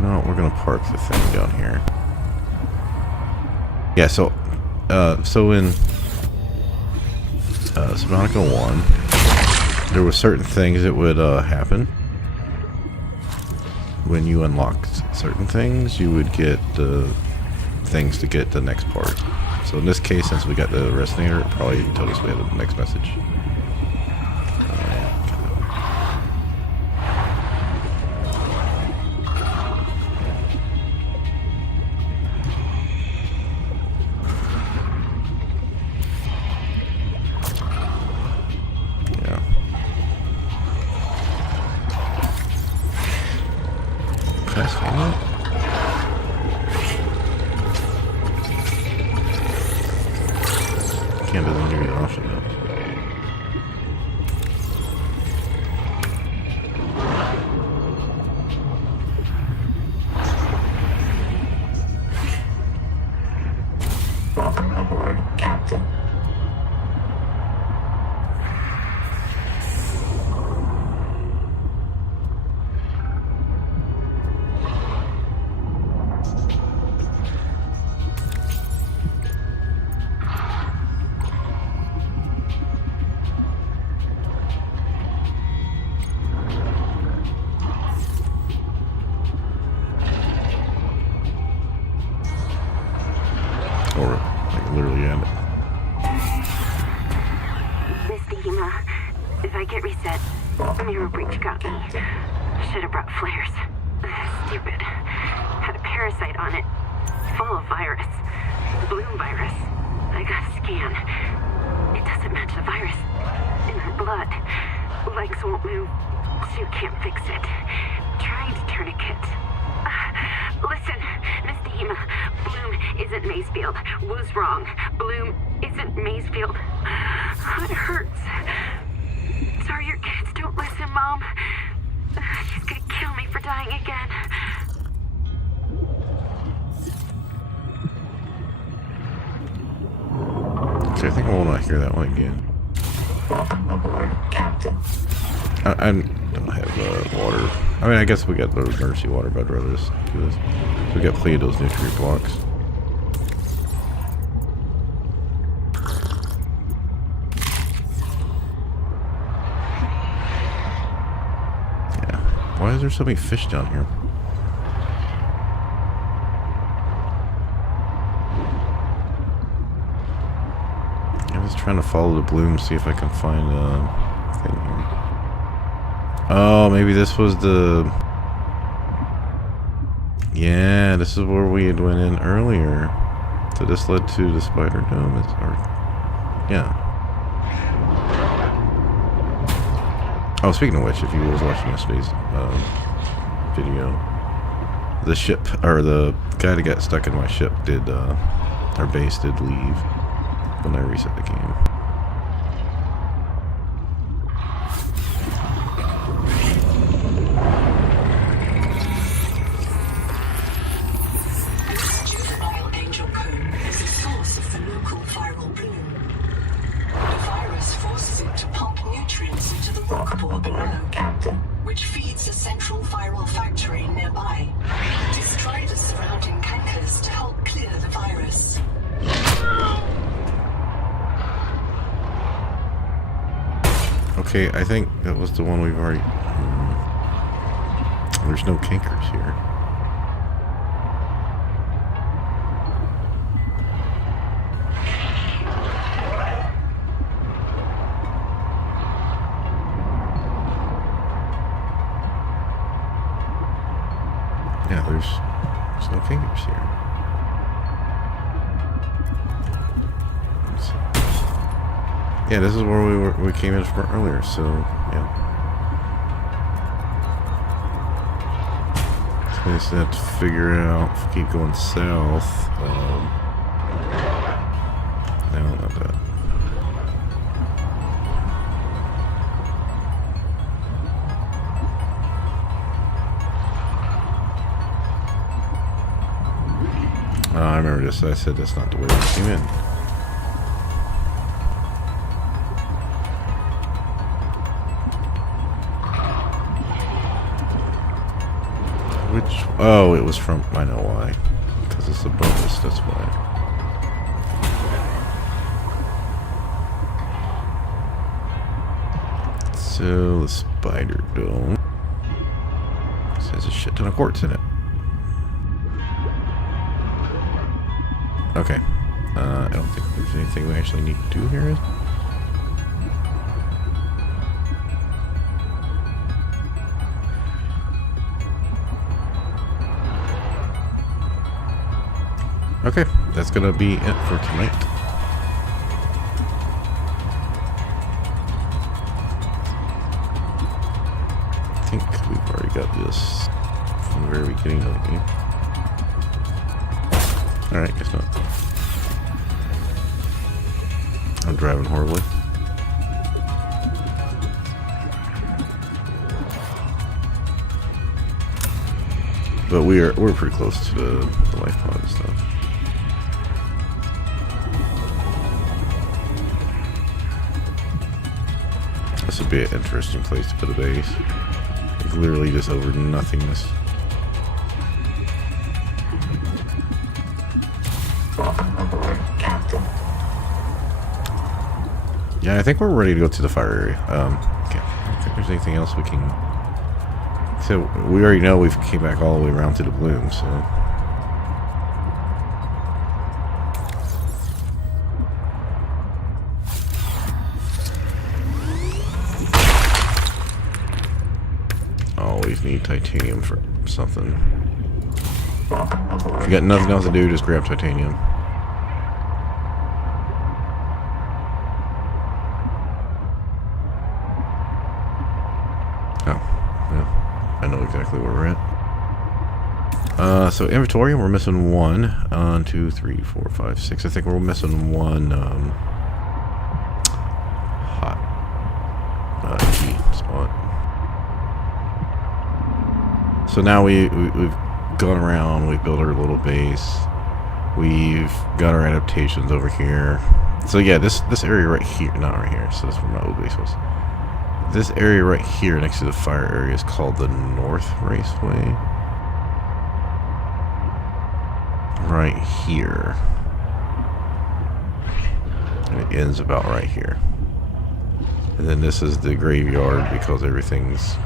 No, we're gonna park the thing down here. Yeah, so in Subnautica 1, there were certain things that would happen when you unlocked certain things. You would get things to get the next part. So in this case, since we got the resonator, it probably told us we had the next message. Can't do the new option though. Welcome aboard, Captain. Or like literally end it. If I get reset, mirror breach got me. Should have brought flares. Stupid. Had a parasite on it. Full of virus. Bloom virus. I got a scan. It doesn't match the virus in her blood. Legs won't move. Suit can't fix it. Trying to tourniquet. Listen, Miss Dehema. Bloom isn't Maysfield. Was wrong. Bloom isn't Maysfield. It hurts. Sorry, your kids don't listen, Mom. She's gonna kill me for dying again. Okay, I think I will not hear that one again. Aboard, Captain. I don't have water. I mean, I guess we got the emergency water, but I'd rather just do this. So we got plenty of those nutrient blocks. Yeah. Why is there so many fish down here? I'm just trying to follow the bloom, see if I can find a thing here. Oh, maybe this was the... Yeah, this is where we had went in earlier. So this led to the spider dome. Yeah. Oh, speaking of which, if you was watching yesterday's video, the ship, or the guy that got stuck in my ship did, our base did leave when I reset the game. This juvenile angel comb is the source of the local viral bloom. The virus forces it to pump nutrients into the rock bore below, Captain. which feeds a central viral factory nearby. Destroy the surrounding cankers to help clear the virus. Okay, I think that was the one we've already... There's no cankers here. Yeah, there's no cankers here. Let's see. Yeah, this is where we came in from earlier, so yeah. So we just have to figure it out. If we keep going south. No, not that. I remember this. I said that's not the way we came in. Which, oh, it was from, I know why. Because it's a bonus, that's why. So, the spider dome. This has a shit ton of quartz in it. Okay. I don't think there's anything we actually need to do here. Okay, that's gonna be it for tonight. I think we've already got this from the very beginning of the game. Alright, guess not. I'm driving horribly. But we're pretty close to the life pod and stuff. This would be an interesting place to put a base. Like literally just over nothingness. Yeah, I think we're ready to go to the fire area. Okay. I don't think there's anything else we can... So, we already know we've came back all the way around to the bloom, so... Always need titanium for something. If you got nothing else to do, just grab titanium. I know exactly where we're at. So inventory, we're missing one. 2, 3, 4, 5, 6. I think we're missing one hot key spot. So now we've gone around, we've built our little base. We've got our adaptations over here. So yeah, this area right here, not right here, so that's where my old base was. This area right here next to the fire area is called the North Raceway. Right here. And it ends about right here. And then this is the graveyard because everything's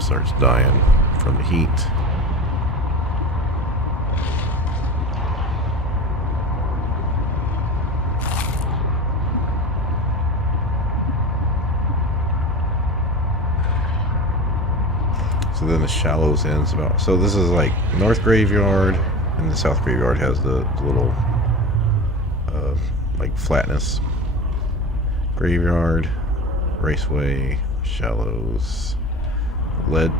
starts dying from the heat. So then the shallows ends about. So this is like North Graveyard, and the South Graveyard has the little like flatness. Graveyard, Raceway, Shallows, Lead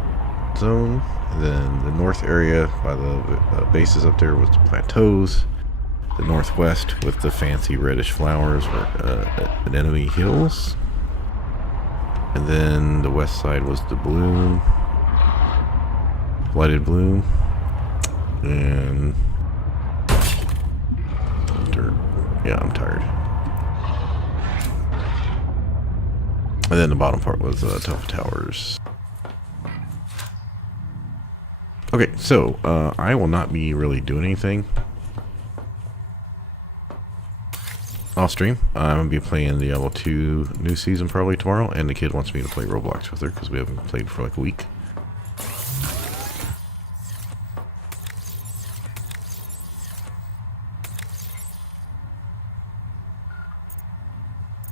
Zone. And then the north area by the bases up there was the plateaus. The northwest with the fancy reddish flowers were Anemone Hills. And then the west side was the Bloom. Blighted Bloom. And dirt. Yeah, I'm tired. And then the bottom part was Tough Towers. Okay, so I will not be really doing anything off stream. I'm going to be playing Diablo 2 new season probably tomorrow, and the kid wants me to play Roblox with her because we haven't played for like a week.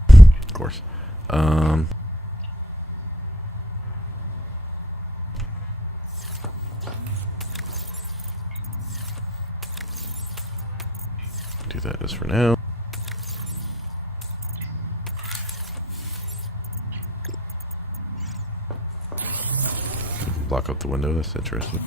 Of course. Do that just for now. Block up the window, that's interesting.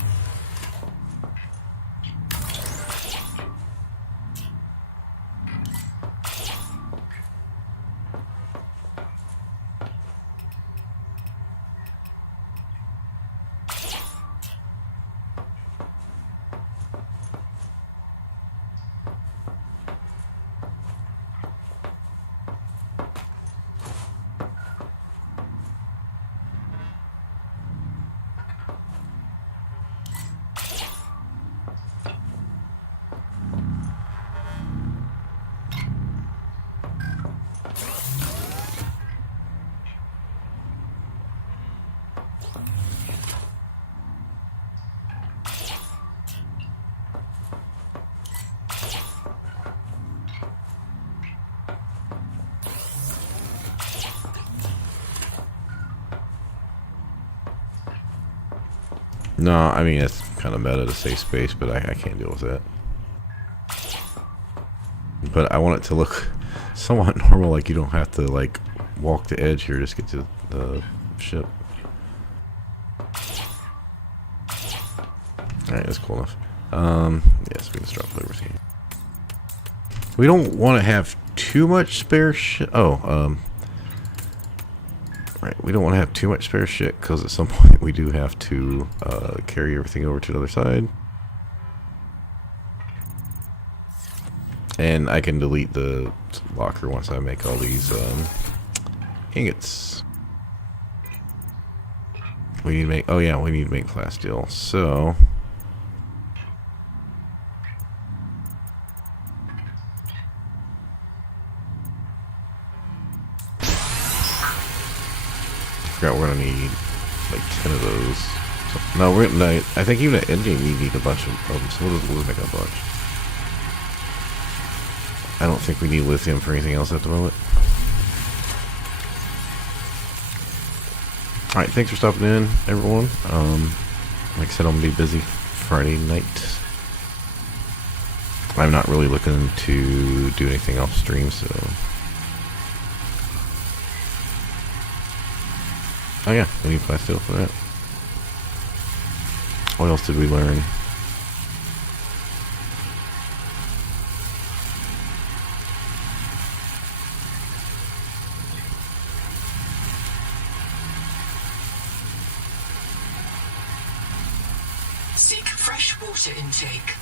No, I mean, it's kind of meta to say space, but I can't deal with that. But I want it to look somewhat normal, like you don't have to, like, walk the edge here just to get to the ship. Alright, that's cool enough. Yes, we can start with everything. We don't want to have too much spare shit. Right, we don't want to have too much spare shit because at some point we do have to carry everything over to the other side. And I can delete the locker once I make all these ingots. We need to make, oh yeah, we need to make glass steel. So forgot we're gonna need like 10 of those. So, no, we're no, I think even at endgame we need a bunch of them. So we'll make a bunch. I don't think we need lithium for anything else at the moment. Alright, thanks for stopping in, everyone. Like I said, I'm gonna be busy Friday night. I'm not really looking to do anything off stream, so. Oh yeah, we need glass steel for that. What else did we learn? Seek fresh water intake.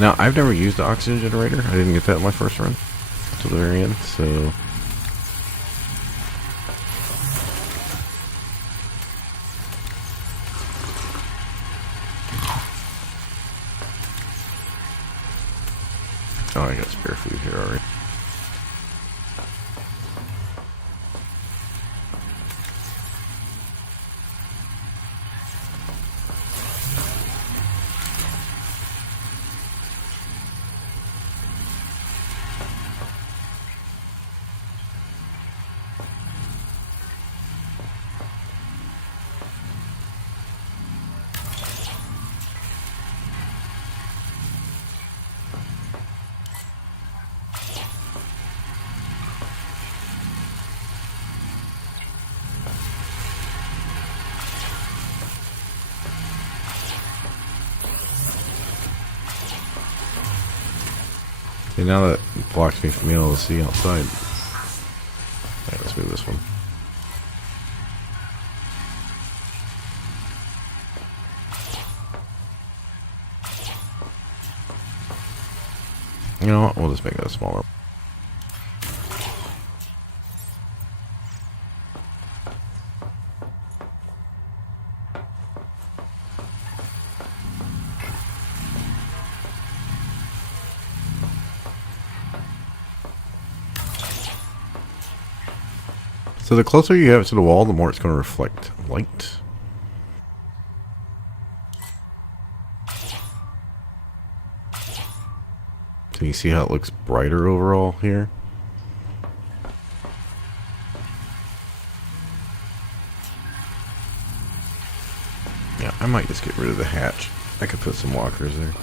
Now, I've never used the oxygen generator. I didn't get that in my first run to the very end, so... Oh, I got spare food here already. Okay, now that blocks me from being able to see outside. Okay, let's move this one. You know what? We'll just make that smaller. So the closer you have it to the wall, the more it's going to reflect light. Can you see how it looks brighter overall here? Yeah, I might just get rid of the hatch. I could put some walkers there.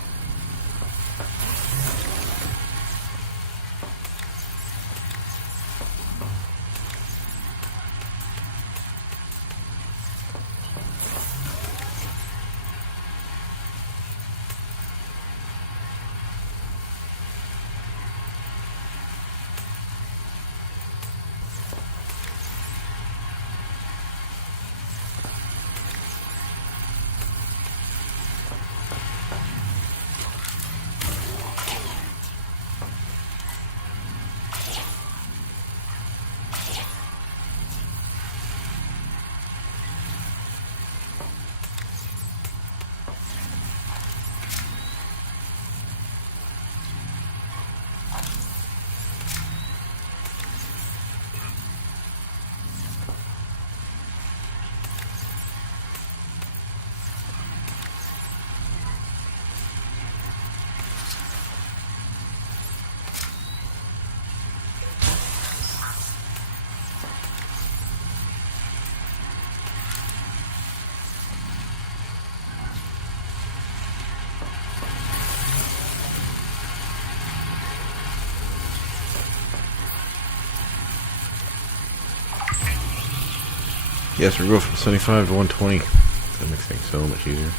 Yes, we're going from 75 to 120. That makes things so much easier.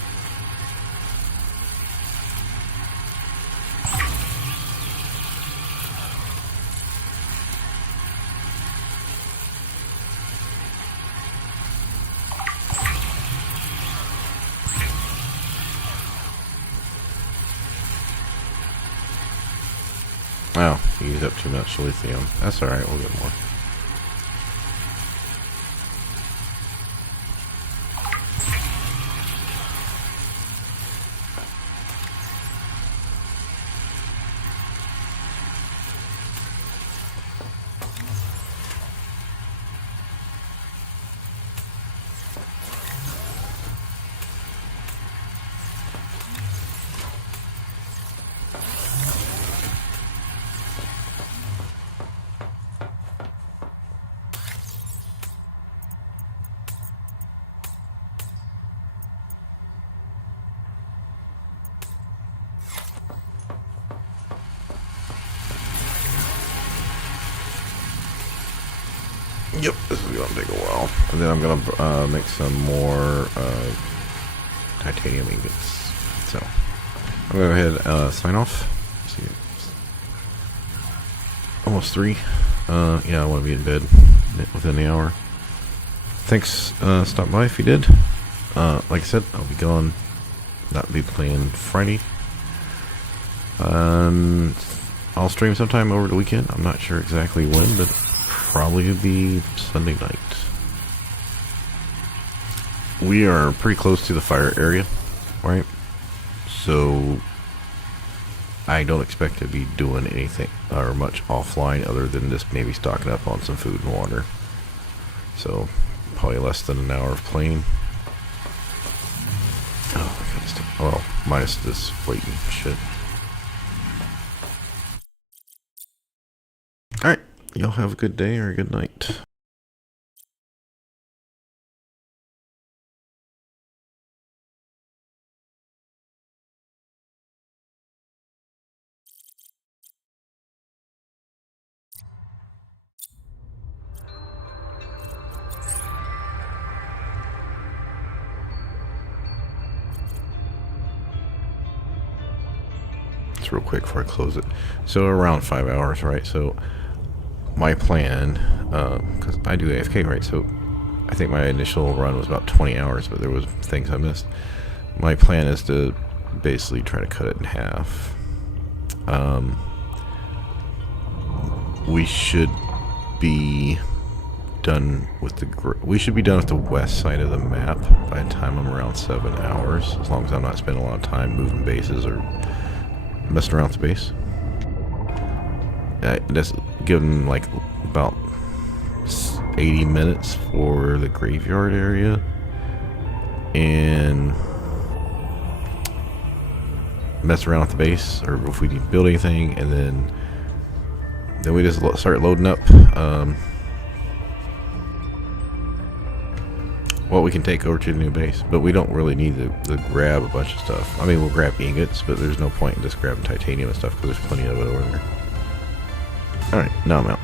Wow, you used up too much lithium. That's alright, we'll get more. Yep, this is going to take a while. And then I'm going to make some more titanium ingots. So, I'm going to go ahead and sign off. See, almost 3. Yeah, I want to be in bed within the hour. Thanks, stop by if you did. Like I said, I'll be gone. Not be playing Friday. I'll stream sometime over the weekend. I'm not sure exactly when, but probably it'll be Sunday night. We are pretty close to the fire area, right? So I don't expect to be doing anything or much offline other than just maybe stocking up on some food and water. So probably less than an hour of playing. Oh, I gotta stop. Well, minus this waiting shit. Alright, y'all have a good day or a good night. Just real quick before I close it. So around 5 hours, right? So my plan, because I do AFK, right? So I think my initial run was about 20 hours, but there was things I missed. My plan is to basically try to cut it in half. We should be done with the west side of the map by the time I'm around 7 hours, as long as I'm not spending a lot of time moving bases or messing around with the base. That's given like about 80 minutes for the graveyard area, and mess around with the base, or if we need to build anything, and then we just start loading up what we can take over to the new base. But we don't really need to grab a bunch of stuff. I mean, we'll grab ingots, but there's no point in just grabbing titanium and stuff because there's plenty of it over there. Alright, now I'm out.